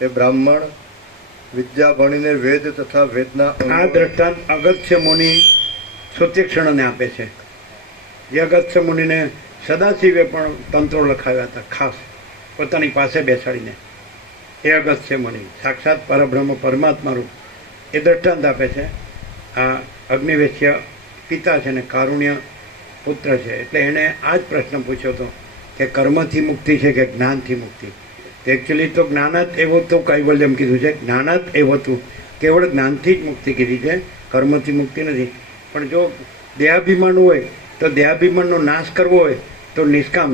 એ બ્રાહ્મણ વિદ્યા ભણીને વેદ તથા વેદના આ દ્રષ્ટાંત અગસ્ત્ય મુનિ સુતીક્ષણને આપે છે. જે અગસ્ત્ય મુનિને સદાશિવે પણ તંત્રો લખાવ્યા હતા, ખાસ પોતાની પાસે બેસાડીને. એ અગસ્ત્ય મુનિ સાક્ષાત પરબ્રહ્મ પરમાત્મા રૂપ એ દ્રષ્ટાંત આપે છે. આ અગ્નિવેશ્ય પિતા છે ને કારુણ્ય પુત્ર છે. એટલે એણે આ જ પ્રશ્ન પૂછ્યો હતો કે કર્મથી મુક્તિ છે કે જ્ઞાનથી મુક્તિ. એકચ્યુઅલી તો જ્ઞાનાત એવું તો કૈવલ્યમ કીધું છે. જ્ઞાનાત એવું હતું, કેવળ જ્ઞાનથી જ મુક્તિ કીધી છે, કર્મથી મુક્તિ નથી. પણ જો દેહાભિમાન હોય તો દેહાભિમાનનો નાશ કરવો હોય તો નિષ્કામ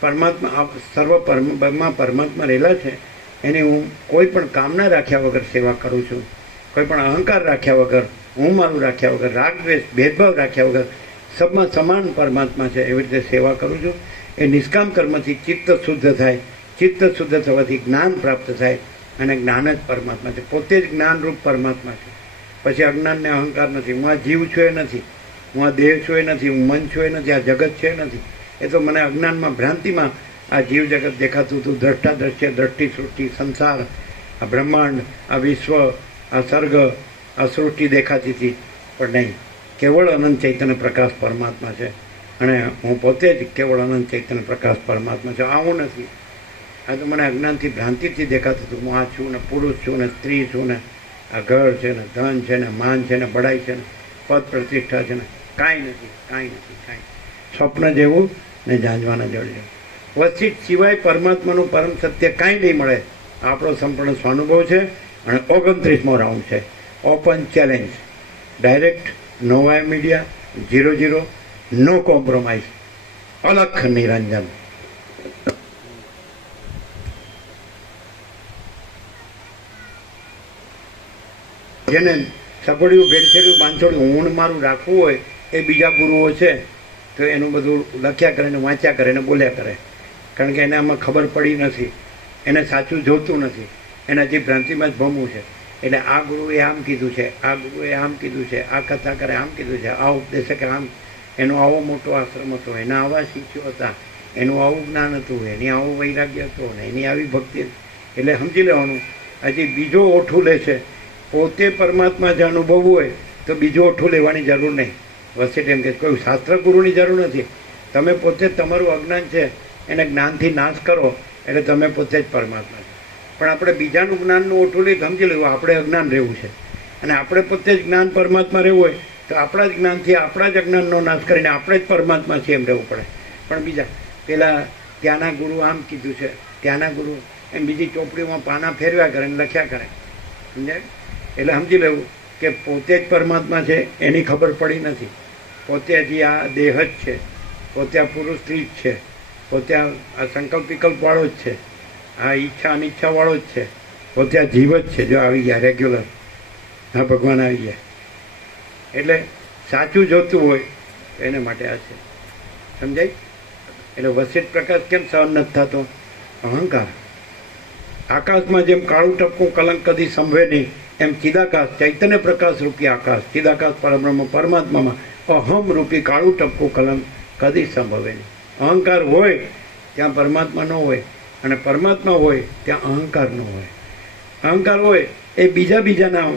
પરમાત્મા સર્વ પરમાત્મા રહેલા છે એની હું કોઈ પણ કામના રાખ્યા વગર સેવા કરું છું. કોઈ પણ અહંકાર રાખ્યા વગર, હું મારું રાખ્યા વગર, રાગ દ્વેષ ભેદભાવ રાખ્યા વગર સબમાં સમાન પરમાત્મા છે એવી રીતે સેવા કરું છું. એ નિષ્કામ કર્મથી ચિત્ત શુદ્ધ થાય. ચિત્ત શુદ્ધ થવાથી જ્ઞાન પ્રાપ્ત થાય અને જ્ઞાન જ પરમાત્મા છે. પોતે જ જ્ઞાનરૂપ પરમાત્મા છે. પછી અજ્ઞાનને અહંકાર નથી. હું આ જીવ છું એ નથી, હું આ દેહ છું એ નથી, હું મન છું એ નથી, આ જગત છે એ નથી. એ તો મને અજ્ઞાનમાં, ભ્રાંતિમાં આ જીવ જગત દેખાતું હતું. દ્રષ્ટા દ્રશ્ય, દ્રષ્ટિ સૃષ્ટિ, સંસાર, આ બ્રહ્માંડ, આ વિશ્વ, આ સર્ગ, આ સૃષ્ટિ દેખાતી હતી. પણ નહીં, કેવળ અનંત ચૈતન્ય પ્રકાશ પરમાત્મા છે અને હું પોતે જ કેવળ અનંત ચૈતન્ય પ્રકાશ પરમાત્મા છે. આ હું નથી. આ તો મને અજ્ઞાનથી, ભ્રાંતિથી દેખાતું હતું. હું આ છું ને, પુરુષ છું ને, સ્ત્રી છું ને, આ ઘર છે ને, ધન છે ને, માન છે ને, બડાઈ છે ને, પદ પ્રતિષ્ઠા છે ને, કાંઈ નથી, કાંઈ નથી, કાંઈ. સ્વપ્ન જેવું ને ઝાંઝવાના જળ જેવું. વસિષ્ઠ સિવાય પરમાત્માનું પરમ સત્ય કાંઈ નહીં મળે. આપણો સંપૂર્ણ સ્વાનુભવ છે અને 29મો રાઉન્ડ છે. ઓપન ચેલેન્જ, ડાયરેક્ટ, નો વાય મીડિયા, 00, નો કોમ્પ્રોમાઇઝ, અલખ નિરંજન. જેને સપડિયું, ભેળસેડિયું, બાંધછોડ્યું હું મારું રાખવું હોય એ બીજા ગુરુઓ છે તો એનું બધું લખ્યા કરે ને વાંચ્યા કરે ને બોલ્યા કરે. કારણ કે એને આમાં ખબર પડી નથી, એને સાચું જોતું નથી, એને હજી ભ્રાંતિમાં જ ભમવું છે. એટલે આ ગુરુએ આમ કીધું છે, આ ગુરુએ આમ કીધું છે, આ કથા કરે આમ કીધું છે, આ ઉપદેશકે આમ, એનો આવો મોટો આશ્રમ હતો, એના આવા શિષ્યો હતા, એનું આવું જ્ઞાન હતું, એની આવું વૈરાગ્ય હતો ને એની આવી ભક્તિ. એટલે સમજી લેવાનું હજી બીજો ઓઠું લે છે. પોતે પરમાત્મા જે અનુભવવું હોય તો બીજું ઓઠું લેવાની જરૂર નહીં. વસેટ એમ કે કોઈ શાસ્ત્ર ગુરુની જરૂર નથી. તમે પોતે તમારું અજ્ઞાન છે એને જ્ઞાનથી નાશ કરો એટલે તમે પોતે જ પરમાત્મા છો. પણ આપણે બીજાનું જ્ઞાનનું ઓઠું લઈ સમજી લેવું આપણે અજ્ઞાન રહેવું છે અને આપણે પોતે જ જ્ઞાન પરમાત્મા રહેવું હોય તો આપણા જ જ્ઞાનથી આપણા જ અજ્ઞાનનો નાશ કરીને આપણે જ પરમાત્મા છીએ એમ રહેવું પડે. પણ બીજા પેલા ત્યાંના ગુરુ આમ કીધું છે, ત્યાંના ગુરુ એમ બીજી ચોપડીમાં પાના ફેરવ્યા કરે ને લખ્યા કરે. સમજાય? એટલે સમજી લેવું કે પોતે જ પરમાત્મા છે એની ખબર પડી નથી. પોતે હજી આ દેહ જ છે, પોતે આ પુરુષ સ્ત્રી જ છે, પોતે આ સંકલ્પ વિકલ્પવાળો જ છે, આ ઈચ્છા અનિચ્છાવાળો જ છે, પોતે આ જીવ જ છે. જો આવી ગયા રેગ્યુલર, હા ભગવાન આવી ગયા. એટલે સાચું જોતું હોય તો એને માટે આ છે. સમજાય? એટલે વસિષ્ઠ પ્રકાશ કેમ સહન નથી થતો? અહંકાર. આકાશમાં જેમ કાળું ટપકું કલંક કદી સંભવે નહીં એમ ચિદાકાશ, ચૈતન્ય પ્રકાશ રૂપી આકાશ, ચિદાકાશ પરબ્રહ્મ પરમાત્મામાં અહમ રૂપી કાળું ટપકું કલંક કદી સંભવે નહીં. અહંકાર હોય ત્યાં પરમાત્મા ન હોય અને પરમાત્મા હોય ત્યાં અહંકાર ન હોય. અહંકાર હોય એ બીજાના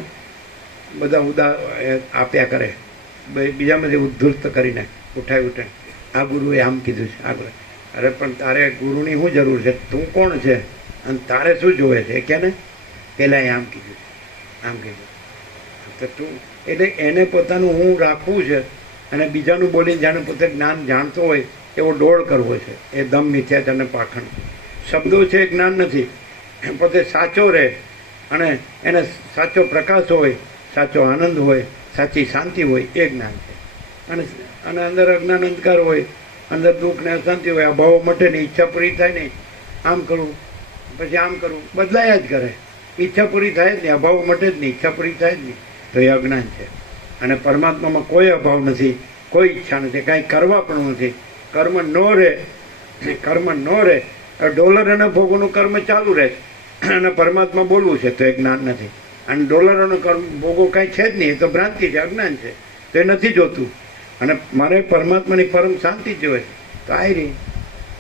બધા આપ્યા કરે, બીજામાંથી ઉદ્ધૃત કરીને ઉઠાય. આ ગુરુએ આમ કીધું છે, આગળ. અરે પણ તારે ગુરુની શું જરૂર છે? તું કોણ છે અને તારે શું જોવે છે? કે ને પેલા આમ કીધું છે, આમ કીધું તો તું. એટલે એને પોતાનું હું રાખવું છે અને બીજાનું બોલીને જાણે પોતે જ્ઞાન જાણતો હોય એવો ડોળ કરવો છે. એ દમ મિથ્યાચાર અને પાખંડ. શબ્દો છે એ જ્ઞાન નથી. પોતે સાચો રહે અને એને સાચો પ્રકાશ હોય, સાચો આનંદ હોય, સાચી શાંતિ હોય એ જ્ઞાન છે. અને અંદર અજ્ઞાન અંધકાર હોય, અંદર દુઃખ ને અશાંતિ હોય, આ ભાવો મટે ને ઈચ્છા પૂરી થાય નહીં. આમ કરવું પછી આમ કરવું બદલાયા જ કરે. ઈચ્છા પૂરી થાય જ નહીં, અભાવ મટે જ નહીં, ઈચ્છા પૂરી થાય જ નહીં. તો એ અજ્ઞાન છે. અને પરમાત્મામાં કોઈ અભાવ નથી, કોઈ ઈચ્છા નથી, કાંઈ કરવા પણ નથી. કર્મ ન રહે ડોલર અને ભોગોનું કર્મ ચાલુ રહે અને પરમાત્મા બોલવું છે તો એ જ્ઞાન નથી. અને ડોલરોનો કર્મ ભોગો કાંઈ છે જ નહીં, એ તો ભ્રાંતિ છે, અજ્ઞાન છે. તો એ નથી જોતું. અને મારે પરમાત્માની પરમ શાંતિ જ જોઈએ તો આ રહી.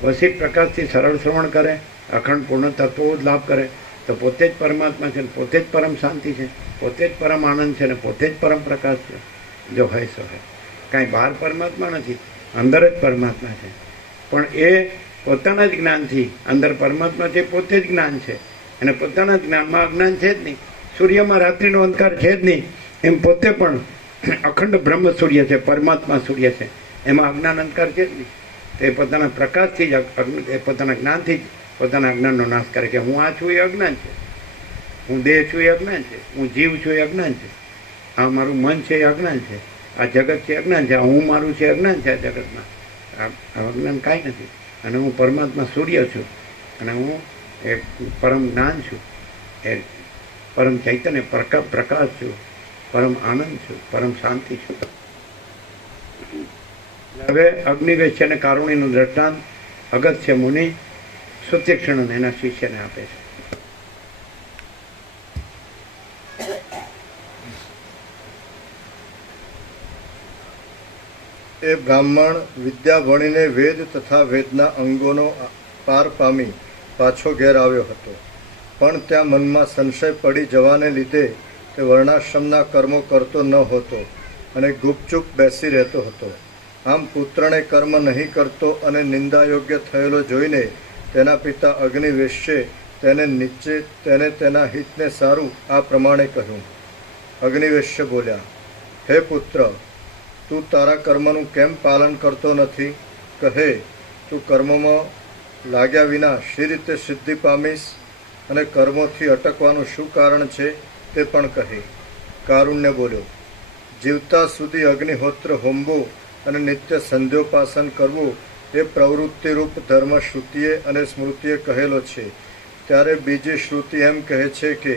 વસિષ્ઠ પ્રકાશથી સરળ શ્રવણ કરે, અખંડ પૂર્ણ તત્વો જ લાભ કરે તો પોતે જ પરમાત્મા છે, પોતે જ પરમ શાંતિ છે, પોતે જ પરમ આનંદ છે ને પોતે જ પરમ પ્રકાશ છે. જો હોય સો હોય. કાંઈ બહાર પરમાત્મા નથી, અંદર જ પરમાત્મા છે. પણ એ પોતાના જ જ્ઞાનથી અંદર પરમાત્મા છે, પોતે જ જ્ઞાન છે અને પોતાના જ જ્ઞાનમાં અજ્ઞાન છે જ નહીં. સૂર્યમાં રાત્રિનો અંધકાર છે જ નહીં એમ પોતે પણ અખંડ બ્રહ્મ સૂર્ય છે, પરમાત્મા સૂર્ય છે, એમાં અજ્ઞાન અંધકાર છે જ નહીં. તો એ પોતાના પ્રકાશથી જ, એ પોતાના જ્ઞાનથી જ પોતાના અજ્ઞાનનો નાશ કરે કે હું આ છું એ અજ્ઞાન છે, હું દેહ છું એ અજ્ઞાન છે, હું જીવ છું એ અજ્ઞાન છે, આ મારું મન છે એ અજ્ઞાન છે, આ જગત છે અજ્ઞાન છે, આ હું મારું છે અજ્ઞાન છે. આ જગતમાં આ અજ્ઞાન કાંઈ નથી. અને હું પરમાત્મા સૂર્ય છું, અને હું એ પરમ જ્ઞાન છું, એ પરમ ચૈતન્ય પ્રકાશ છું, પરમ આનંદ છું, પરમ શાંતિ છું. હવે અગ્નિવેશ્ય અને કારુણીનું દ્રષ્ટાંત અગસ્ત્ય મુનિ સુતીક્ષ્ણ એના શિષ્યને આપે છે. એ બ્રાહ્મણ વિદ્યા ભણીને વેદ તથા વેદના અંગોનો પાર પામી પાછો ઘેર આવ્યો હતો, પણ ત્યાં મનમાં સંશય પડી જવાને લીધે તે વર્ણાશ્રમના કર્મો કરતો ન હોતો અને ગુપચુપ બેસી રહેતો હતો. આમ પુત્રને કર્મ નહીં કરતો અને નિંદાયોગ્ય થયેલો જોઈને તેના પિતા અગ્નિવેશ્યે તેને તેના હિતને સારું આ પ્રમાણે કહ્યું. અગ્નિવેશ્ય બોલ્યા, હે પુત્ર, તું તારા કર્મનું કેમ પાલન કરતો નથી? કહે, તું કર્મમાં લાગ્યા વિના શી રીતે સિદ્ધિ પામીશ અને કર્મોથી અટકવાનું શું કારણ છે તે પણ કહે. કારુણ્ય બોલ્યો, જીવતા સુધી અગ્નિહોત્ર હોમવું અને નિત્ય સંધ્યોપાસન કરવું એ પ્રવૃત્તિરૂપ ધર્મ શ્રુતિએ અને સ્મૃતિએ કહેલો છે. ત્યારે બીજી શ્રુતિ એમ કહે છે કે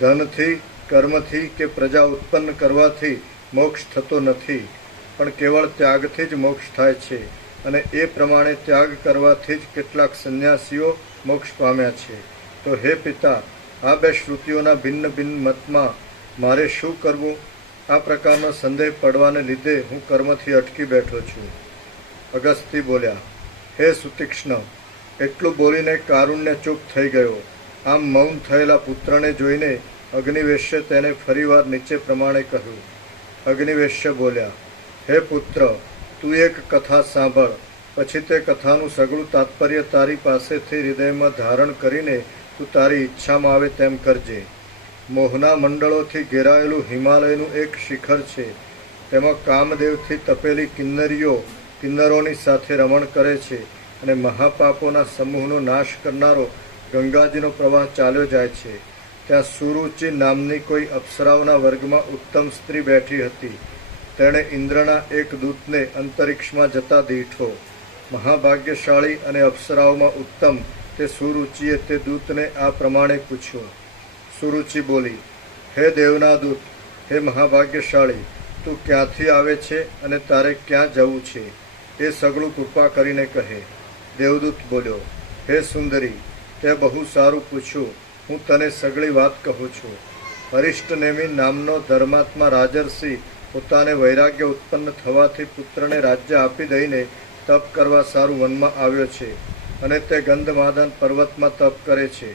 ધનથી, કર્મથી કે પ્રજા ઉત્પન્ન કરવાથી મોક્ષ થતો નથી, પણ કેવળ ત્યાગથી જ મોક્ષ થાય છે, અને એ પ્રમાણે ત્યાગ કરવાથી જ કેટલાક સંન્યાસીઓ મોક્ષ પામ્યા છે. તો હે પિતા, આ બે શ્રુતિઓના ભિન્ન ભિન્ન મતમાં મારે શું કરવું? આ પ્રકારનો સંદેહ પડવાને લીધે હું કર્મથી અટકી બેઠો છું. અગસ્ત્ય બોલ્યા, હે સુતીક્ષ્ણ, એટલું બોલીને કારુણ્ય ચૂપ થઈ ગયો. આમ મૌન થયેલા પુત્રને જોઈને અગ્નિવેશ્ય તેને ફરીવાર નીચે પ્રમાણે કહ્યું. અગ્નિવેશ્ય બોલ્યા, હે પુત્ર, તું એક કથા સાંભળ, પછી તે કથાનું સઘળું તાત્પર્ય તારી પાસેથી હૃદયમાં ધારણ કરીને તું તારી ઈચ્છામાં આવે તેમ કરજે. મોહના મંડળોથી ઘેરાયેલું હિમાલયનું એક શિખર છે. તેમાં કામદેવથી તપેલી કિન્નરોની સાથે રમણ કરે છે, અને મહાપાપોના સમૂહનો નાશ કરનારો ગંગાજીનો પ્રવાહ ચાલ્યો જાય છે. ત્યાં સુરુચિ નામની કોઈ અપ્સરાઓના વર્ગમાં ઉત્તમ સ્ત્રી બેઠી હતી. તેણે ઇન્દ્રના એક દૂતને અંતરિક્ષમાં જતા દીઠો. મહાભાગ્યશાળી અને અપ્સરાઓમાં ઉત્તમ તે સુરુચિએ તે દૂતને આ પ્રમાણે પૂછ્યું. સુરુચિ બોલી, હે દેવના દૂત, હે મહાભાગ્યશાળી, તું ક્યાંથી આવે છે અને તારે ક્યાં જવું છે એ સગળું કૃપા કરીને કહે. દેવદૂત બોલ્યો, હે સુંદરી, તે બહુ સારું પૂછ્યું, હું તને સગળી વાત કહું છું. અરિષ્ટનેમિ નામનો ધર્માત્મા રાજર્ષિ પોતાને વૈરાગ્ય ઉત્પન્ન થવાથી પુત્રને રાજ્ય આપી દઈને તપ કરવા સારું વનમાં આવ્યો છે, અને તે ગંધમાદન પર્વતમાં તપ કરે છે.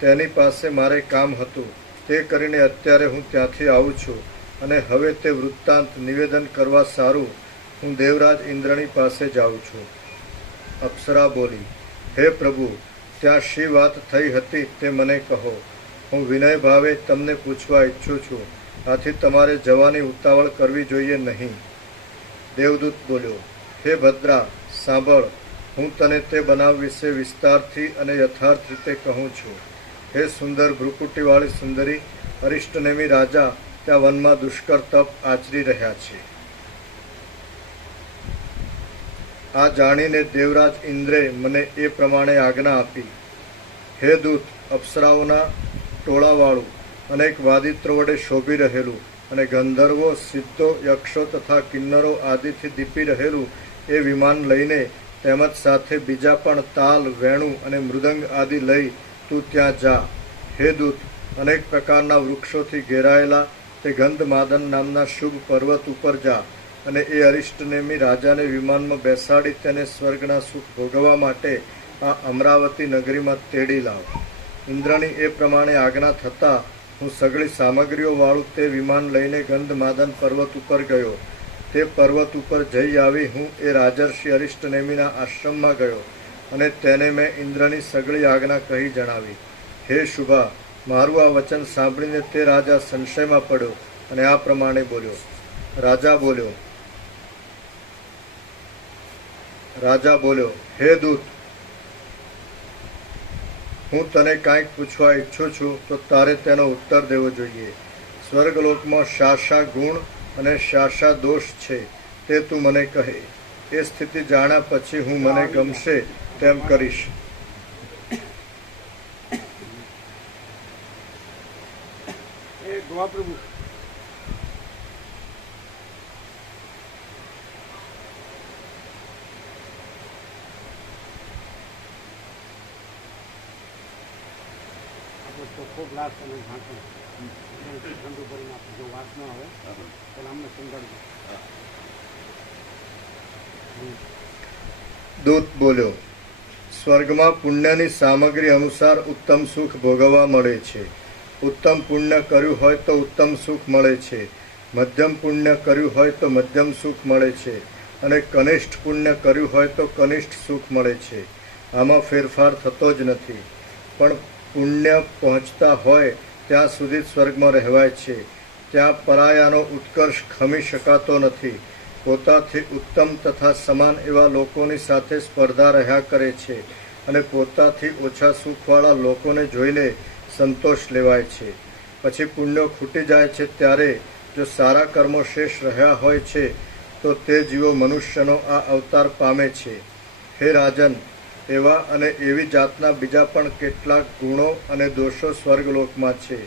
તેની પાસે મારે કામ હતું, તે કરીને અત્યારે હું ત્યાંથી આવું છું, અને હવે તે વૃત્તાંત નિવેદન કરવા સારું હું દેવરાજ ઇન્દ્રની પાસે જાઉં છું. અપ્સરા બોલી, હે પ્રભુ, ત્યાં શી વાત થઈ હતી તે મને કહો. હું વિનય ભાવે તમને પૂછવા ઈચ્છું છું, આથી તમારે જવાની ઉતાવળ કરવી જોઈએ નહીં. દેવદૂત બોલ્યો, હે ભદ્રા, સાંભળ, હું તને તે બનાવ વિશે વિસ્તારથી અને યથાર્થ રીતે કહું છું. હે સુંદર ભ્રુકુટીવાળી સુંદરી, અરિષ્ટનેમિ રાજા ત્યાં વનમાં દુષ્કર તપ આચરી રહ્યા છે. આ જાણીને દેવરાજ ઇન્દ્રે મને એ પ્રમાણે આજ્ઞા આપી. હે દૂત, અપ્સરાઓના ટોળાવાળું, અનેક વાદિત્રો વડે શોભી રહેલું અને ગંધર્વો, સિદ્ધો, યક્ષો તથા કિન્નરો આદિથી દીપી રહેલું એ વિમાન લઈને તેમજ સાથે બીજા પણ તાલ, વેણુ અને મૃદંગ આદિ લઈ તું ત્યાં જા. હે દૂત, અનેક પ્રકારના વૃક્ષોથી ઘેરાયેલા તે ગંધમાદન નામના શુભ પર્વત ઉપર જા, અને એ અરિષ્ટનેમિ રાજાને વિમાનમાં બેસાડી તેને સ્વર્ગના સુખ ભોગવવા માટે આ અમરાવતી નગરીમાં તેડી લાવ. ઇન્દ્રની એ પ્રમાણે આજ્ઞા થતાં હું સઘળી સામગ્રીઓ વાળું તે વિમાન લઈને ગંધમાદન પર્વત ઉપર ગયો. તે પર્વત ઉપર જઈ આવી હું એ રાજર્ષિ અરિષ્ટનેમિના આશ્રમમાં ગયો, અને તેને મેં ઇન્દ્રની સઘળી આજ્ઞા કહી જણાવી. હે શુભા, મારું આ વચન સાંભળીને તે રાજા સંશયમાં પડ્યો અને આ પ્રમાણે બોલ્યો. રાજા બોલ્યો, હે દૂત, હું તને કાંઈક પૂછવા ઈચ્છું છું, તો તારે તેનો ઉત્તર દેવો જોઈએ. સ્વર્ગલોકમાં શા શા ગુણ અને શા શા દોષ છે તે તું મને કહે. એ સ્થિતિ જાણ્યા પછી હું મને ગમશે તેમ કરીશ. એ ગોવા પ્રભુ ચોખ્ખો ગ્લાસ અને ઢાંકણ ઠંડુ કરીને આપણે જો વાસ ન આવે તો અમને સમજાડજો. દૂત બોલ્યો, સ્વર્ગમાં પુણ્યની સામગ્રી અનુસાર ઉત્તમ સુખ ભોગવવા મળે છે. ઉત્તમ પુણ્ય કર્યું હોય તો ઉત્તમ સુખ મળે છે, મધ્યમ પુણ્ય કર્યું હોય તો મધ્યમ સુખ મળે છે, અને કનિષ્ઠ પુણ્ય કર્યું હોય તો કનિષ્ઠ સુખ મળે છે. આમાં ફેરફાર થતો જ નથી. પણ પુણ્ય પહોંચતા હોય ત્યાં સુધી સ્વર્ગમાં રહેવાય છે. ત્યાં પરાયાનો ઉત્કર્ષ ખમી શકાતો નથી. પોતાથી ઉત્તમ તથા સમાન એવા લોકોની સાથે સ્પર્ધા રહ્યા કરે છે અને પોતાથી ઓછા સુખવાળા લોકોને જોઈને સંતોષ લેવાય છે. પછી પુણ્યો ખૂટી જાય છે ત્યારે જો સારા કર્મો શેષ રહ્યા હોય છે તો તે જીવો મનુષ્યનો આ અવતાર પામે છે. હે રાજન, એવા અને એવી જાતના બીજા પણ કેટલાક ગુણો અને દોષો સ્વર્ગલોકમાં છે.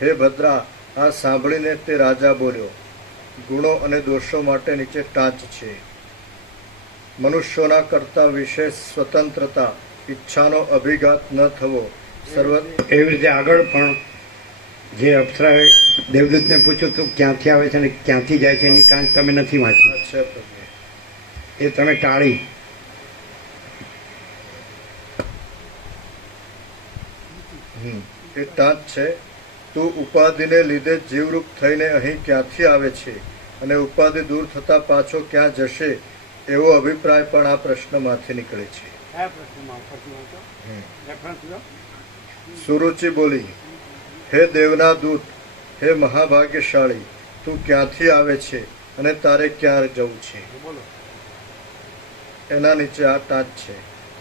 હે ભદ્રા, આ સાંભળીને તે રાજા બોલ્યો, ગુણો અને દોષો માટે નીચે ટાંચ છે. મનુષ્યોના કરતા વિશેષ સ્વતંત્રતા, ઈચ્છાનો અભિઘાત ન થવો, સર્વ એવી રીતે આગળ પણ જે અપ્સરાએ દેવદૂતને પૂછ્યું તું ક્યાંથી આવે છે અને ક્યાંથી જાય છે એની ટાંચ તમે નથી વાંચી, છે પ્રભુ. એ તમે ટાળી. એ ટાંચ છે, તું ઉપાધિને લીધે જીવરૂપ થઈને અહીં ક્યાંથી આવે છે અને ઉપાધિ દૂર થતા પાછો ક્યાં જશે એવો અભિપ્રાય પણ આ પ્રશ્નમાંથી નીકળે છે. સુરુચિ બોલી, હે દેવના દૂત, હે મહાભાગ્યશાળી, તું ક્યાંથી આવે છે અને તારે ક્યાં જવું છે? એના નીચે આ ટાંચ છે,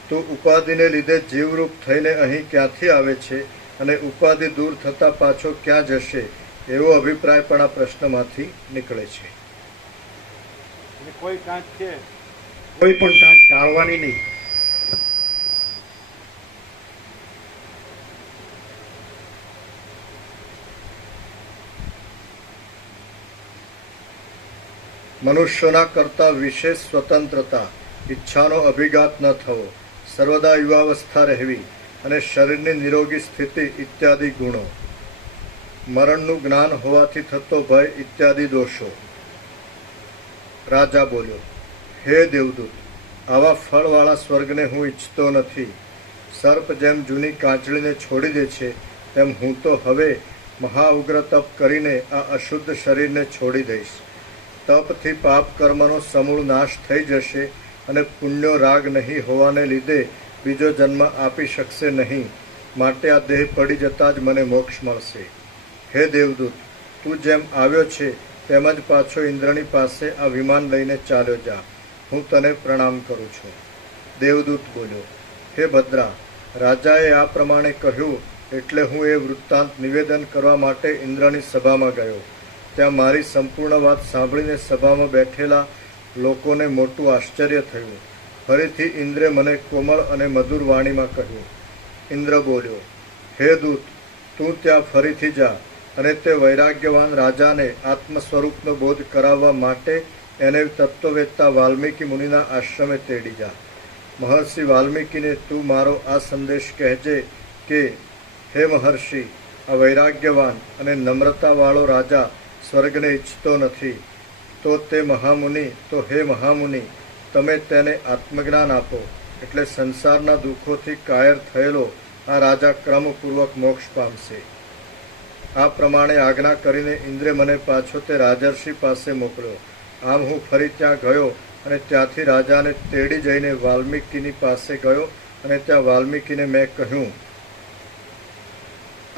તું ઉપાધિને લીધે જીવરૂપ થઈને અહીં ક્યાંથી આવે છે અને ઉપાધિ દૂર થતા પાછો ક્યાં જશે એવો અભિપ્રાય પણ આ પ્રશ્નમાંથી નીકળે છે. કોઈ ટાંચ છે, કોઈ પણ ટાંચ ટાળવાની નહીં. મનુષ્યોના કરતા વિશેષ સ્વતંત્રતા, ઈચ્છાનો અભિઘાત ન થવો, સર્વદા યુવાવસ્થા રહેવી અને શરીરની નિરોગી સ્થિતિ ઇત્યાદિ ગુણો, મરણનું જ્ઞાન હોવાથી થતો ભય ઇત્યાદિ દોષો. રાજા બોલ્યો, હે દેવદૂત, આવા ફળવાળા સ્વર્ગને હું ઈચ્છતો નથી. સર્પ જેમ જૂની કાંચળીને છોડી દે છે તેમ હું તો હવે મહાઉગ્ર તપ કરીને આ અશુદ્ધ શરીરને છોડી દઈશ. તપથી પાપ કર્મનો સમૂળ નાશ થઈ જશે અને પુણ્યો રાગ નહીં હોવાને લીધે બીજો જન્મ આપી શકશે નહીં. માટે આ દેહ પડી જતાં જ મને મોક્ષ મળશે. હે દેવદૂત, તું જેમ આવ્યો છે તેમ જ પાછો ઇન્દ્રની પાસે આ વિમાન લઈને ચાલ્યો જા. હું તને પ્રણામ કરું છું. દેવદૂત બોલ્યો, હે ભદ્રા, રાજાએ આ પ્રમાણે કહ્યું એટલે હું એ વૃત્તાંત નિવેદન કરવા માટે ઇન્દ્રની સભામાં ગયો. ત્યાં મારી સંપૂર્ણ વાત સાંભળીને સભામાં બેઠેલા લોકોને મોટું આશ્ચર્ય થયું. ફરીથી ઇન્દ્રે મને કોમળ અને મધુર વાણીમાં કહ્યું. ઇન્દ્ર બોલ્યો, હે દૂત, તું ત્યાં ફરીથી જા અને તે વૈરાગ્યવાન રાજાને આત્મ સ્વરૂપનો બોધ કરાવવા માટે એને તત્વવેત્તા વાલ્મીકી મુનિના આશ્રમે તેડી જા. મહર્ષિ વાલ્મીકીને તું મારો આ સંદેશ કહેજે કે, હે મહર્ષિ, આ વૈરાગ્યવાન અને નમ્રતાવાળો રાજા સ્વર્ગને ઈચ્છતો નથી. તો હે મહામુનિ, તમે તેને આત્મજ્ઞાન આપો, એટલે સંસારના દુઃખોથી કાયર થયેલો આ રાજા ક્રમપૂર્વક મોક્ષ પામશે. આ પ્રમાણે આજ્ઞા કરીને ઇન્દ્રે મને પાછો તે રાજર્ષિ પાસે મોકલ્યો. આમ હું ફરી ત્યાં ગયો અને ત્યાંથી રાજાને તેડી જઈને વાલ્મીકીની પાસે ગયો અને ત્યાં વાલ્મીકીને મેં કહ્યું,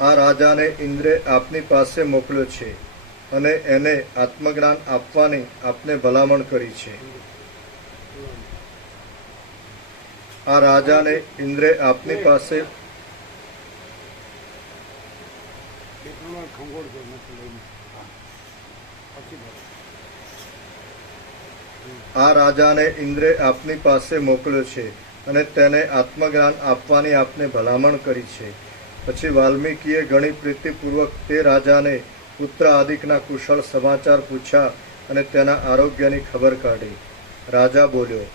આ રાજાને ઇન્દ્રે આપની પાસે મોકલ્યો છે અને એને આત્મજ્ઞાન આપવાની આપને ભલામણ કરી છે. આ રાજાને ઇન્દ્રે આપની પાસે આ રાજાને ઇન્દ્રે આપની પાસે મોકલ્યો છે અને તેને આત્મજ્ઞાન આપવાની આપને ભલામણ કરી છે. પછી વાલ્મીકીએ ઘણી પ્રીતિપૂર્વક તે રાજાને પુત્ર આદિકના કુશળ સમાચાર પૂછ્યા અને તેના આરોગ્યની ખબર કાઢી. રાજા બોલ્યો,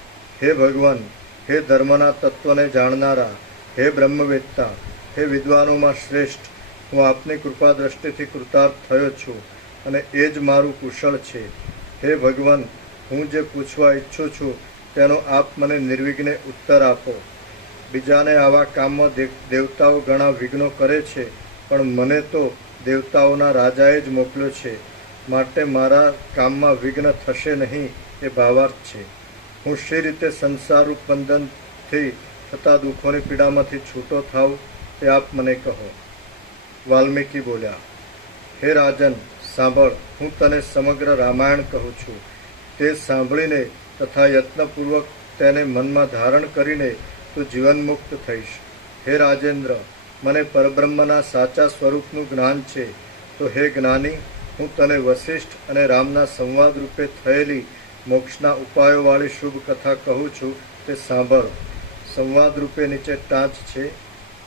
હે ભગવાન, હે ધર્મના તત્વને જાણનારા, હે બ્રહ્મવેત્તા, હે વિદ્વાનોમાં શ્રેષ્ઠ, હું આપની કૃપા દ્રષ્ટિથી કૃતાર્થ થયો છું અને એ જ મારું કુશળ છે. હે ભગવાન, હું જે પૂછવા ઈચ્છું છું તેનો આપ મને નિર્વિઘ્ને ઉત્તર આપો. બીજાને આવા કામમાં દેવતાઓ ઘણા વિઘ્નો કરે છે, પણ મને તો દેવતાઓના રાજાએ જ મોકલ્યો છે, માટે મારા કામમાં વિઘ્ન થશે નહીં એ ભાવાર્થ છે. હું શી રીતે સંસારરૂપ બંધનથી થતા દુઃખોની પીડામાંથી છૂટો થાઉં તે આપ મને કહો. વાલ્મીકી બોલ્યા, હે રાજન, સાંભળ, હું તને સમગ્ર રામાયણ કહું છું. તે સાંભળીને તથા યત્નપૂર્વક તેને મનમાં ધારણ કરીને તું જીવનમુક્ત થઈશ. હે રાજેન્દ્ર, મને પરબ્રહ્મના સાચા સ્વરૂપનું જ્ઞાન છે, તો હે જ્ઞાની, હું તને વશિષ્ઠ અને રામના સંવાદ રૂપે થયેલી મોક્ષના ઉપાયોવાળી શુભ કથા કહું છું, તે સાંભળ. સંવાદ રૂપે નીચે ટાંચ છે.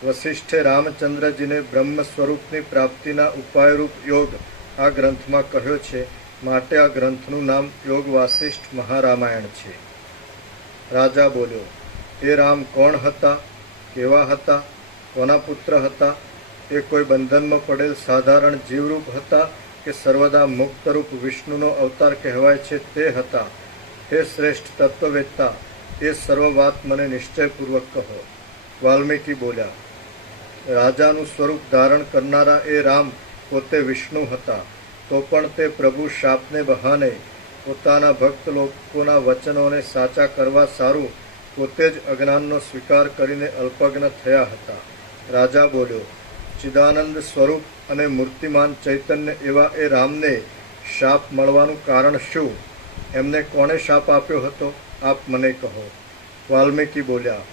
વશિષ્ઠે રામચંદ્રજીને બ્રહ્મ સ્વરૂપની પ્રાપ્તિના ઉપાયરૂપ યોગ આ ગ્રંથમાં કહ્યો છે, માટે આ ગ્રંથનું નામ યોગ વાસિષ્ઠ મહારામાયણ છે. રાજા બોલ્યો, એ રામ કોણ હતા, કેવા હતા, કોના પુત્ર હતા? એ કોઈ બંધનમાં પડેલ સાધારણ જીવરૂપ હતા કે સર્વદા મુક્તરૂપ વિષ્ણુનો અવતાર કહેવાય છે તે હતા? હે શ્રેષ્ઠ તત્વવેત્તા, એ સર્વ વાત મને નિશ્ચયપૂર્વક કહો. વાલ્મીકી બોલ્યા, રાજાનું સ્વરૂપ ધારણ કરનારા એ રામ પોતે વિષ્ણુ હતા, તો પણ તે પ્રભુ શાપને બહાને પોતાના ભક્ત લોકોના વચનોને સાચા કરવા સારું પોતે જ અજ્ઞાનનો સ્વીકાર કરીને અલ્પજ્ઞ થયા હતા. રાજા બોલ્યો, ચિદાનંદ સ્વરૂપ અને મૂર્તિમાન ચૈતન્ય એવા એ રામને શાપ મળવાનું કારણ શું? એમને કોણે શાપ આપ્યો હતો, આપ મને કહો. વાલ્મીકી બોલ્યા,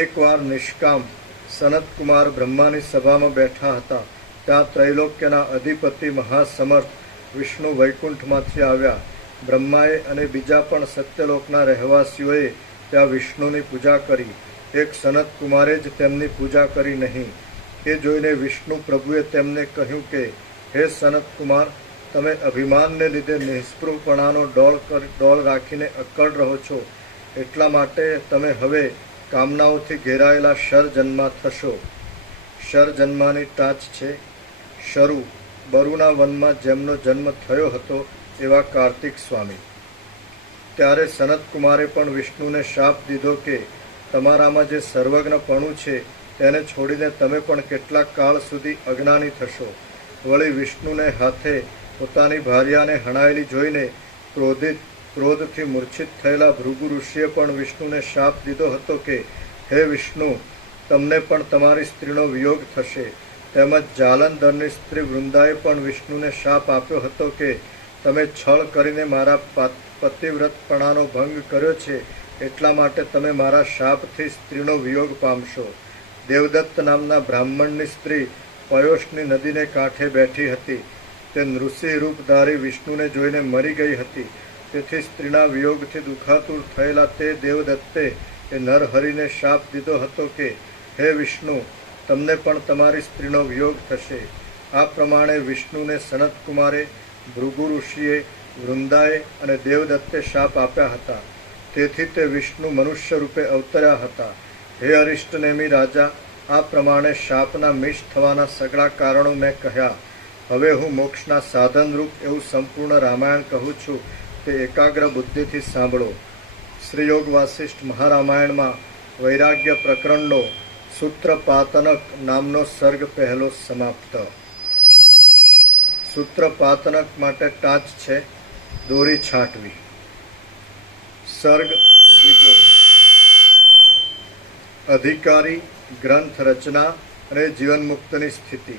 એકવાર નિષ્કામ સનતકુમાર બ્રહ્માની સભામાં બેઠા હતા. ત્યાં ત્રૈલોક્યના અધિપતિ મહાસમર્થ વિષ્ણુ વૈકુંઠમાંથી આવ્યા. બ્રહ્માએ અને બીજા પણ સત્યલોકના રહેવાસીઓએ ત્યાં વિષ્ણુની પૂજા કરી. એક સનતકુમારે જ તેમની પૂજા કરી નહીં. એ જોઈને વિષ્ણુ પ્રભુએ તેમને કહ્યું કે, હે સનતકુમાર, તમે અભિમાનને લીધે નિષ્પૃહપણાનો ડોળ રાખીને અક્કડ રહો છો, એટલા માટે તમે હવે કામનાઓથી ઘેરાયેલા શરજન્મા થશો. શરજન્માની ટાંચ છે. શરુ, બરુના વનમાં જેમનો જન્મ થયો હતો એવા કાર્તિક સ્વામી. ત્યારે સનતકુમારે પણ વિષ્ણુને શાપ દીધો કે તમારામાં જે સર્વજ્ઞપણું છે તેને છોડીને તમે પણ કેટલાક કાળ સુધી અજ્ઞાની થશો. વળી વિષ્ણુને હાથે પોતાની ભાર્યાને હણાયેલી જોઈને ક્રોધથી મૂર્છિત થયેલા ભૃગુ ઋષિએ પણ વિષ્ણુને શાપ દીધો હતો કે, હે વિષ્ણુ, તમને પણ તમારી સ્ત્રીનો વિયોગ થશે. તેમજ જાલંધરની સ્ત્રી વૃંદાએ પણ વિષ્ણુને શાપ આપ્યો હતો કે તમે છળ કરીને મારા પતિવ્રતપણાનો ભંગ કર્યો છે, એટલા માટે તમે મારા શાપથી સ્ત્રીનો વિયોગ પામશો. દેવદત્ત નામના બ્રાહ્મણની સ્ત્રી પયોષ્ની નદીને કાંઠે બેઠી હતી. તે નૃસિંહ રૂપધારી વિષ્ણુને જોઈને મરી ગઈ હતી. તેથી સ્ત્રીના વિયોગથી દુઃખાતુર થયેલા તે દેવદત્તે એ નરહરિને શાપ દીધો હતો કે, હે વિષ્ણુ, તમને પણ તમારી સ્ત્રીનો વિયોગ થશે. આ પ્રમાણે વિષ્ણુને સનતકુમારે, ભૃગુ ઋષિએ, વૃંદાએ અને દેવદત્તે શાપ આપ્યા હતા. તેથી તે વિષ્ણુ મનુષ્ય રૂપે અવતર્યા હતા. હે અરિષ્ટનેમી રાજા, આ પ્રમાણે શાપના મિશ થવાના સઘળા કારણો મેં કહ્યા. હવે હું મોક્ષના સાધનરૂપ એવું સંપૂર્ણ રામાયણ કહું છું, તે એકાગ્ર બુદ્ધિથી સાંભળો. શ્રી યોગ વાસિષ્ઠ મહારામાયણમાં વૈરાગ્ય પ્રકરણનો સૂત્રપાતનક નામનો સર્ગ પહેલો સમાપ્ત. સૂત્રપાતનક માટે ટાંચ છે, દોરી છાંટવી. સર્ગ બીજો. અધિકારી, ગ્રંથ રચના અને જીવનમુક્તની સ્થિતિ.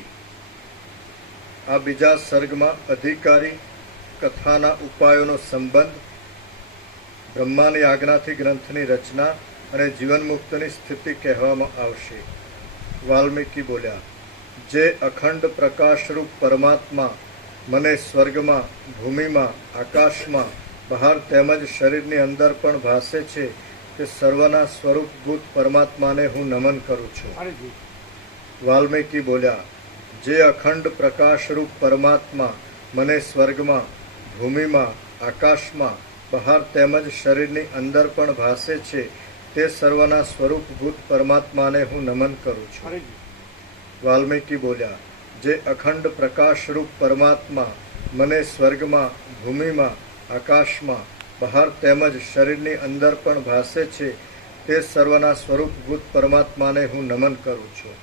આ બીજા સર્ગમાં અધિકારી, કથાના ઉપાયોનો સંબંધ, બ્રહ્માની આજ્ઞાથી ગ્રંથની રચના અને જીવનમુક્તની સ્થિતિ કહેવામાં આવશે. વાલ્મીકી બોલ્યા, જે અખંડ પ્રકાશરૂપ પરમાત્મા મને સ્વર્ગમાં, ભૂમિમાં, આકાશમાં, બહાર તેમજ શરીરની અંદર પણ ભાસે છે તે સર્વના સ્વરૂપભૂત પરમાત્માને હું નમન કરું છું. વાલ્મીકી બોલ્યા, જે અખંડ પ્રકાશરૂપ પરમાત્મા મને સ્વર્ગમાં, ભૂમિમાં, આકાશમાં, બહાર તેમજ શરીરની અંદર પણ ભાસે છે તે સર્વના સ્વરૂપભૂત પરમાત્માને હું નમન કરું છું. વાલ્મીકી બોલ્યા, જે અખંડ પ્રકાશરૂપ પરમાત્મા મને સ્વર્ગમાં, ભૂમિમાં, આકાશમાં, બહાર તેમજ શરીરની અંદર પણ ભાસે છે તે સર્વના સ્વરૂપભૂત પરમાત્માને હું નમન કરું છું.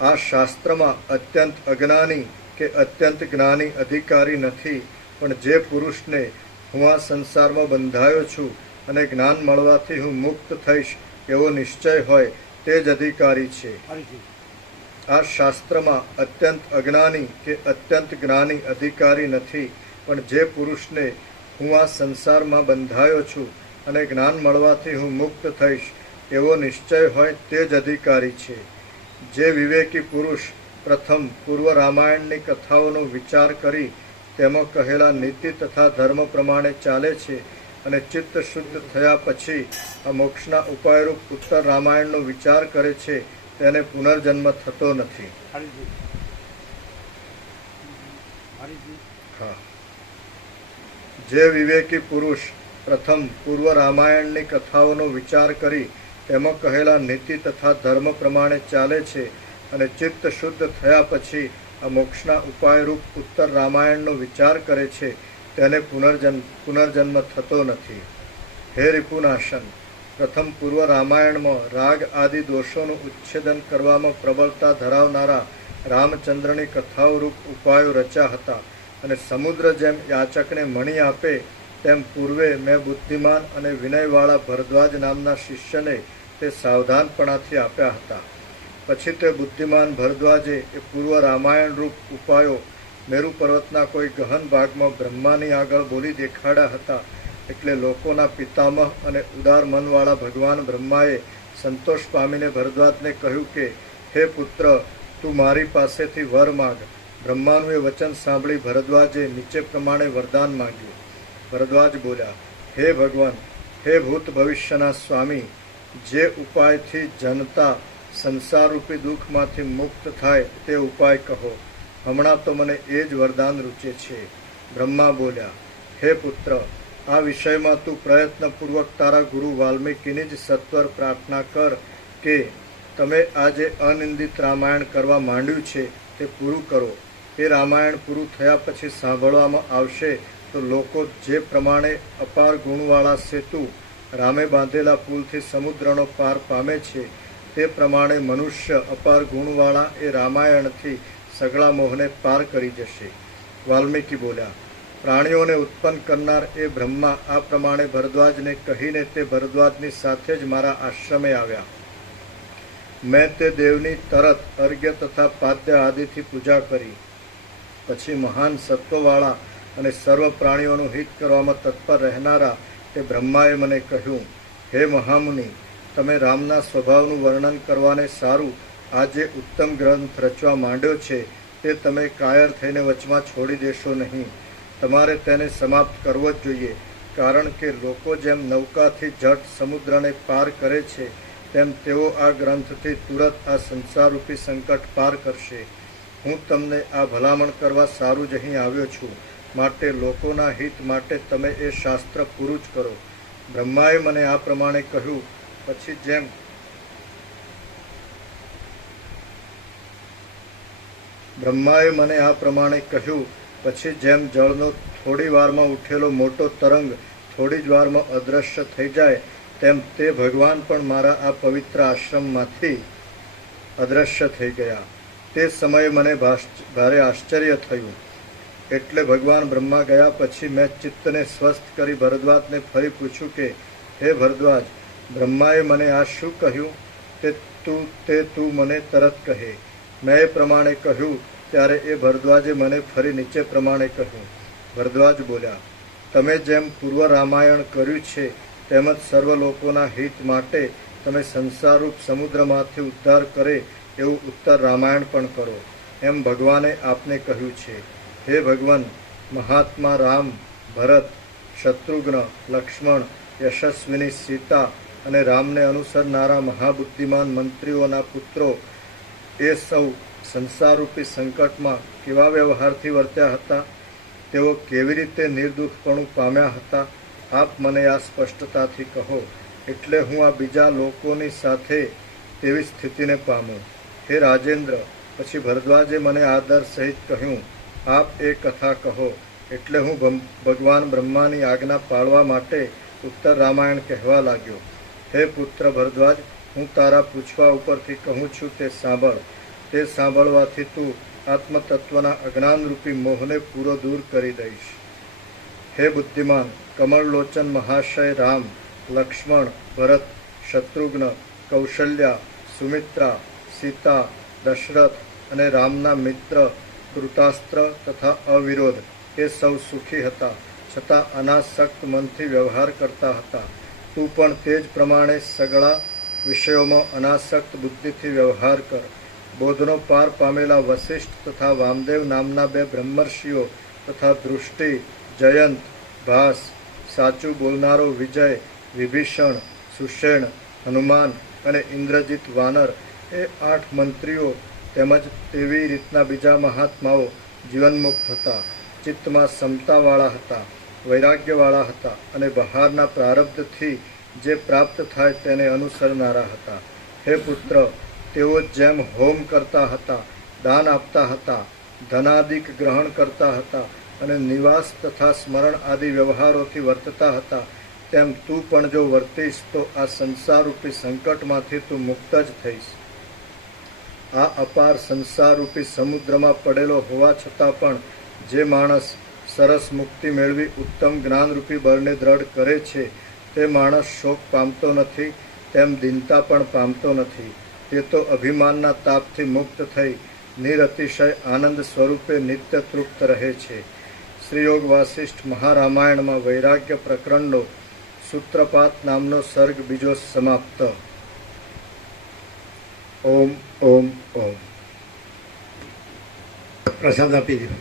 આ શાસ્ત્રમાં અત્યંત અજ્ઞાની કે અત્યંત જ્ઞાની અધિકારી નથી, પણ જે પુરુષને હું આ સંસારમાં બંધાયો છું અને જ્ઞાન મળવાથી હું મુક્ત થઈશ એવો નિશ્ચય હોય તે જ અધિકારી છે. આ શાસ્ત્રમાં અત્યંત અજ્ઞાની કે અત્યંત જ્ઞાની અધિકારી નથી, પણ જે પુરુષને હું આ સંસારમાં બંધાયો છું અને જ્ઞાન મળવાથી હું મુક્ત થઈશ એવો નિશ્ચય હોય તે જ અધિકારી છે. જે વિવેકી પુરુષ પ્રથમ પૂર્વ રામાયણની કથાઓનો વિચાર કરી તેમાં કહેલા નીતિ તથા ધર્મ પ્રમાણે ચાલે છે અને ચિત્ત શુદ્ધ થયા પછી આ મોક્ષના ઉપાયરૂપ ઉત્તર રામાયણનો વિચાર કરે છે તેને પુનર્જન્મ થતો નથી. જે વિવેકી પુરુષ પ્રથમ પૂર્વ રામાયણની કથાઓનો વિચાર કરી તેમાં કહેલા નીતિ તથા ધર્મ પ્રમાણે ચાલે છે અને ચિત્ત શુદ્ધ થયા પછી આ મોક્ષના ઉપાયરૂપ ઉત્તર રામાયણનો વિચાર કરે છે તેને પુનર્જન્મ થતો નથી. હે રિપુનાશન, પ્રથમ પૂર્વ રામાયણમાં રાગ આદિ દોષોનું ઉચ્છેદન કરવામાં પ્રબળતા ધરાવનારા રામચંદ્રની કથાઓરૂપ ઉપાયો રચ્યા હતા અને સમુદ્ર જેમ યાચકને મણી આપે તેમ પૂર્વે મેં બુદ્ધિમાન અને વિનયવાળા ભરદ્વાજ નામના શિષ્યને તે સાવધાનપણાથી આપ્યા હતા. પછી તે બુદ્ધિમાન ભરદ્વાજે એ પૂર્વ રામાયણ રૂપ ઉપાયો મેરુ પર્વતના કોઈ ગહન ભાગમાં બ્રહ્માની આગળ બોલી દેખાડ્યા હતા. એટલે લોકોના પિતામહ અને ઉદાર મનવાળા ભગવાન બ્રહ્માએ સંતોષ પામીને ભરદ્વાજને કહ્યું કે હે પુત્ર, તું મારી પાસેથી વર માંગ. બ્રહ્માનું એ વચન સાંભળી ભરદ્વાજે નીચે પ્રમાણે વરદાન માંગ્યું. ભરદ્વાજ બોલ્યા, હે ભગવાન, હે ભૂત ભવિષ્યના સ્વામી, જે ઉપાયથી જનતા સંસારરૂપી દુઃખમાંથી મુક્ત થાય તે ઉપાય કહો. હમણાં તો મને એ જ વરદાન રૂચે છે. બ્રહ્મા બોલ્યા, હે પુત્ર, આ વિષયમાં તું પ્રયત્નપૂર્વક તારા ગુરુ વાલ્મીકીની જ સત્વર પ્રાર્થના કર કે તમે આ જે અનિંદિત રામાયણ કરવા માંડ્યું છે તે પૂરું કરો. એ રામાયણ પૂરું થયા પછી સાંભળવામાં આવશે તો લોકો જે પ્રમાણે અપાર ગુણવાળા સેતુ રામે બાંધેલા પુલથી સમુદ્રનો પાર પામે છે તે પ્રમાણે મનુષ્ય અપાર ગુણવાળા એ રામાયણથી સગળા મોહને પાર કરી જશે. વાલ્મીકી બોલ્યા, પ્રાણીઓને ઉત્પન્ન કરનાર એ બ્રહ્મા આ પ્રમાણે ભરદ્વાજને કહીને તે ભરદ્વાજની સાથે જ મારા આશ્રમે આવ્યા. મેં તે દેવની તરત અર્ઘ્ય તથા પાદ્ય આદિથી પૂજા કરી. પછી મહાન સત્વવાળા અને સર્વ પ્રાણીઓનું હિત કરવામાં તત્પર રહેનારા તે બ્રહ્માએ મને કહ્યું, હે મહામુનિ, તમે રામના સ્વભાવનું વર્ણન કરવાને સારું આ જે ઉત્તમ ગ્રંથ રચવા માંડ્યો છે તે તમે કાયર થઈને વચમાં છોડી દેશો નહીં. તમારે તેને સમાપ્ત કરવો જ જોઈએ, કારણ કે લોકો જેમ નૌકાથી જટ સમુદ્રને પાર કરે છે તેમ તેઓ આ ગ્રંથથી તુરત આ સંસારરૂપી સંકટ પાર કરશે. હું તમને આ ભલામણ કરવા સારું જ અહીં આવ્યો છું, માટે લોકોના હિત માટે તમે એ શાસ્ત્ર પૂરું જ કરો. બ્રહ્માએ મને આ પ્રમાણે કહ્યું. પછી જેમ જળનો થોડી વારમાં ઉઠેલો મોટો તરંગ થોડી જ વારમાં અદૃશ્ય થઈ જાય તેમ તે ભગવાન પણ મારા આ પવિત્ર આશ્રમમાંથી અદૃશ્ય થઈ ગયા. તે સમયે મને ભારે આશ્ચર્ય થયું. એટલે ભગવાન બ્રહ્મા ગયા પછી મેં ચિત્તને સ્વસ્થ કરી ભરદ્વાજને ફરી પૂછ્યું કે હે ભરદ્વાજ, બ્રહ્માએ મને આ શું કહ્યું તે તું મને તરત કહે. મેં એ પ્રમાણે કહ્યું ત્યારે એ ભરદ્વાજે મને ફરી નીચે પ્રમાણે કહ્યું. ભરદ્વાજ બોલ્યા, તમે જેમ પૂર્વ રામાયણ કર્યું છે તેમજ સર્વ લોકોના હિત માટે તમે સંસારરૂપ સમુદ્રમાંથી ઉદ્ધાર કરે એવું ઉત્તર રામાયણ પણ કરો, એમ ભગવાને આપને કહ્યું છે. હે ભગવાન, મહાત્મા રામ, ભરત શત્રુઘ્ન, લક્ષ્મણ, યશસ્વિની સીતા અને રામને અનુસરનારા મહાબુદ્ધિમાન મંત્રીઓના પુત્રો એ સૌ સંસારરૂપી સંકટમાં કેવા વ્યવહારથી વર્ત્યા હતા? તેઓ કેવી રીતે નિર્દુઃખપણું પામ્યા હતા? આપ મને આ સ્પષ્ટતાથી કહો, એટલે હું આ બીજા લોકોની સાથે તેવી સ્થિતિને પામું. હે રાજેન્દ્ર, પછી ભરદ્વાજે મને આદર સહિત કહ્યું, આપ એ કથા કહો. એટલે હું ભગવાન બ્રહ્માની આજ્ઞા પાળવા માટે ઉત્તર રામાયણ કહેવા લાગ્યો. હે પુત્ર ભરદ્વાજ, હું તારા પૂછવા ઉપરથી કહું છું તે સાંભળ. તે સાંભળવાથી તું આત્મતત્વના અજ્ઞાનરૂપી મોહને પૂરો દૂર કરી દઈશ. હે બુદ્ધિમાન, કમળલોચન મહાશય રામ, લક્ષ્મણ, ભરત, શત્રુઘ્ન, કૌશલ્યા, સુમિત્રા, સીતા, દશરથ અને રામના મિત્ર ધૃતાસ્ત્ર તથા અવિરોધ એ સૌ સુખી હતા, છતાં અનાસક્ત મનથી વ્યવહાર કરતા હતા. તું પણ તે જ પ્રમાણે સગળા વિષયોમાં અનાસક્ત બુદ્ધિથી વ્યવહાર કર. બોધનો પાર પામેલા વશિષ્ઠ તથા વામદેવ નામના બે બ્રહ્મર્ષિઓ તથા દૃષ્ટિ, જયંત, ભાસ, સાચું બોલનારો વિજય, વિભીષણ, સુષેણ, હનુમાન અને ઇન્દ્રજીત વાનર એ 8 મંત્રીઓ તેમજ તેવી રીતના બીજા મહાત્માઓ જીવનમુક્ત હતા, ચિત્તમાં સમતાવાળા હતા, વૈરાગ્યવાળા હતા અને બહારના પ્રારબ્ધથી જે પ્રાપ્ત થાય તેને અનુસરનારા હતા. હે પુત્ર, તેઓ જેમ હોમ કરતા હતા, દાન આપતા હતા, ધનાદિક ગ્રહણ કરતા હતા અને નિવાસ તથા સ્મરણ આદિ વ્યવહારોથી વર્તતા હતા, તેમ તું પણ જો વર્તીશ તો આ સંસારરૂપી સંકટમાંથી તું મુક્ત જ થઈશ. આ અપાર સંસારરૂપી સમુદ્રમાં પડેલો હોવા છતાં પણ જે માણસ સરસ મુક્તિ મેળવી ઉત્તમ જ્ઞાનરૂપી બળને દ્રઢ કરે છે, તે માણસ શોક પામતો નથી, તેમ દીનતા પણ પામતો નથી. તે તો અભિમાનના તાપથી મુક્ત થઈ નિરતિશય આનંદ સ્વરૂપે નિત્ય તૃપ્ત રહે છે. શ્રીયોગ વાસિષ્ઠ મહારામાયણમાં વૈરાગ્ય પ્રકરણનો સૂત્રપાત નામનો સર્ગ બીજો સમાપ્ત. ઓમ ઓમ ઓમ. પ્રસાદ આપી દો.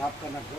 સાફ કરી નાખો.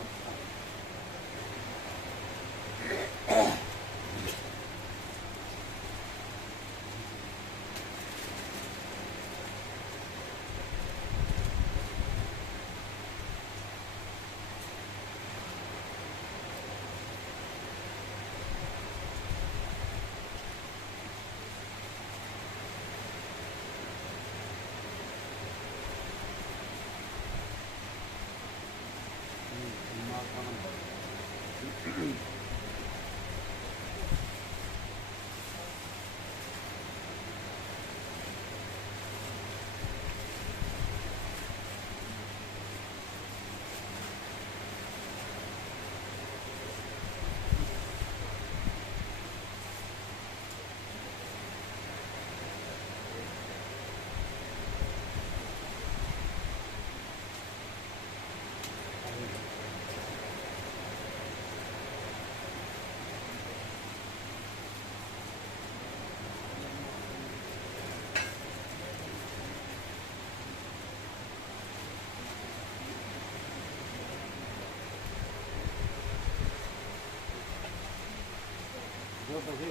પછી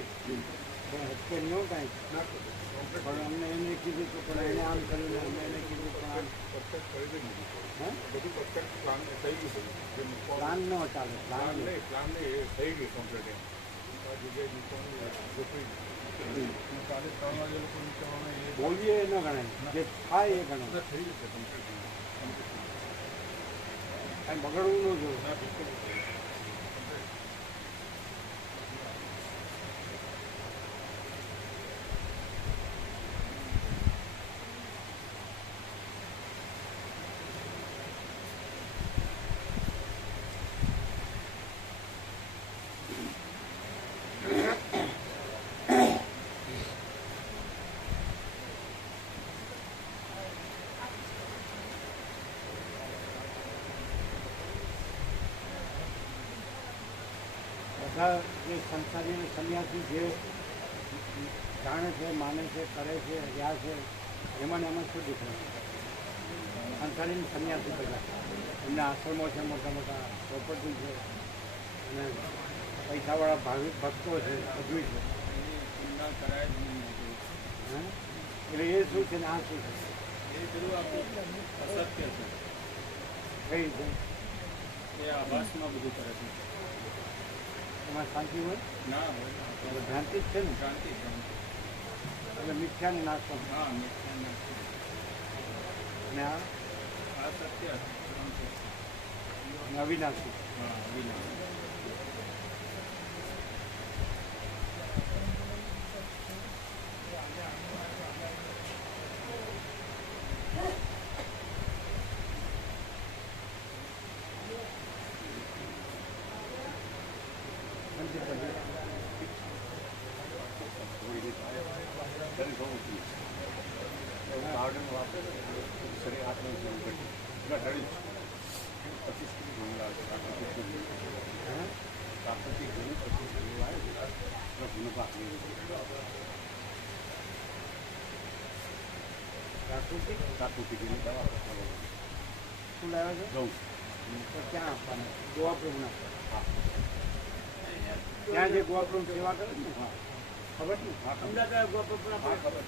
હટકે નહીં કાંઈ પણ અમને એને કીધું તો પણ એને આમ કર્યું ને અમે એને કીધું પણ આમ કરી દીધું. હે બધું પરફેક્ટ પ્લાન થઈ ગયું બધું જે મૂકવાનું પ્લાન ન ચાલે પ્લાન પ્લાન નહીં પ્લાન નહીં એ થઈ ગયું કમ્પ્લીટ એમ આ જગ્યાએ મૂકવાનું ગોઠવી દીધું. કાલે 3 વાગે લોકો નીકળવાના એ બોલીએ એ ન ગણાય જે થાય એ ગણાય બધા થઈ જશે કમ્પ્લીટ કાંઈ બગડવું ન જોઈએ ના બિલકુલ બધા જે સંસારી અને સંન્યાસી જે જાણે છે માને છે કરે છે રહ્યા છે એમાં ને એમાં શું ડિફરન્સ સંસારી અને સંન્યાસી બધા એમના આશ્રમો છે મોટા મોટા પ્રોપર્ટી છે અને પૈસાવાળા ભાવિક ભક્તો છે બધું છે ના કરાય જ નહીં હે એટલે એ શું છે ને આ શું છે એ પેલું આપણું અસત્ય છે કઈ રીતે એ આભાસમાં બધું કરે છે એમાં શાંતિ હોય ના એટલે હોય ભ્રાંતિ જ છે ને ક્રાંતિ ક્રાંતિ એટલે મિથ્યાને નાશ કરો હા મિથ્યા અને આ આ સત્ય છે અને અવિનાશી હા વિના ગાર્ડન વાપરે શરીર હાથમાં જેવું ઘટી એટલા ઢળી જ 25 કિલો પ્રાકૃતિક ઘણું 25 કિલો આવે છે એટલો ઘણો પાક પ્રાકૃતિક એની દવા શું લાવે છે ઘઉં તો ક્યાં આપવાના ગોવાપ્રભુના ત્યાં જે ગોવાપ્રભુ સેવા કરે ને હા ખબર ને હા ખબર. અમદાવાદ ગોવાપ્રભુના હા ખબર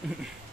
છે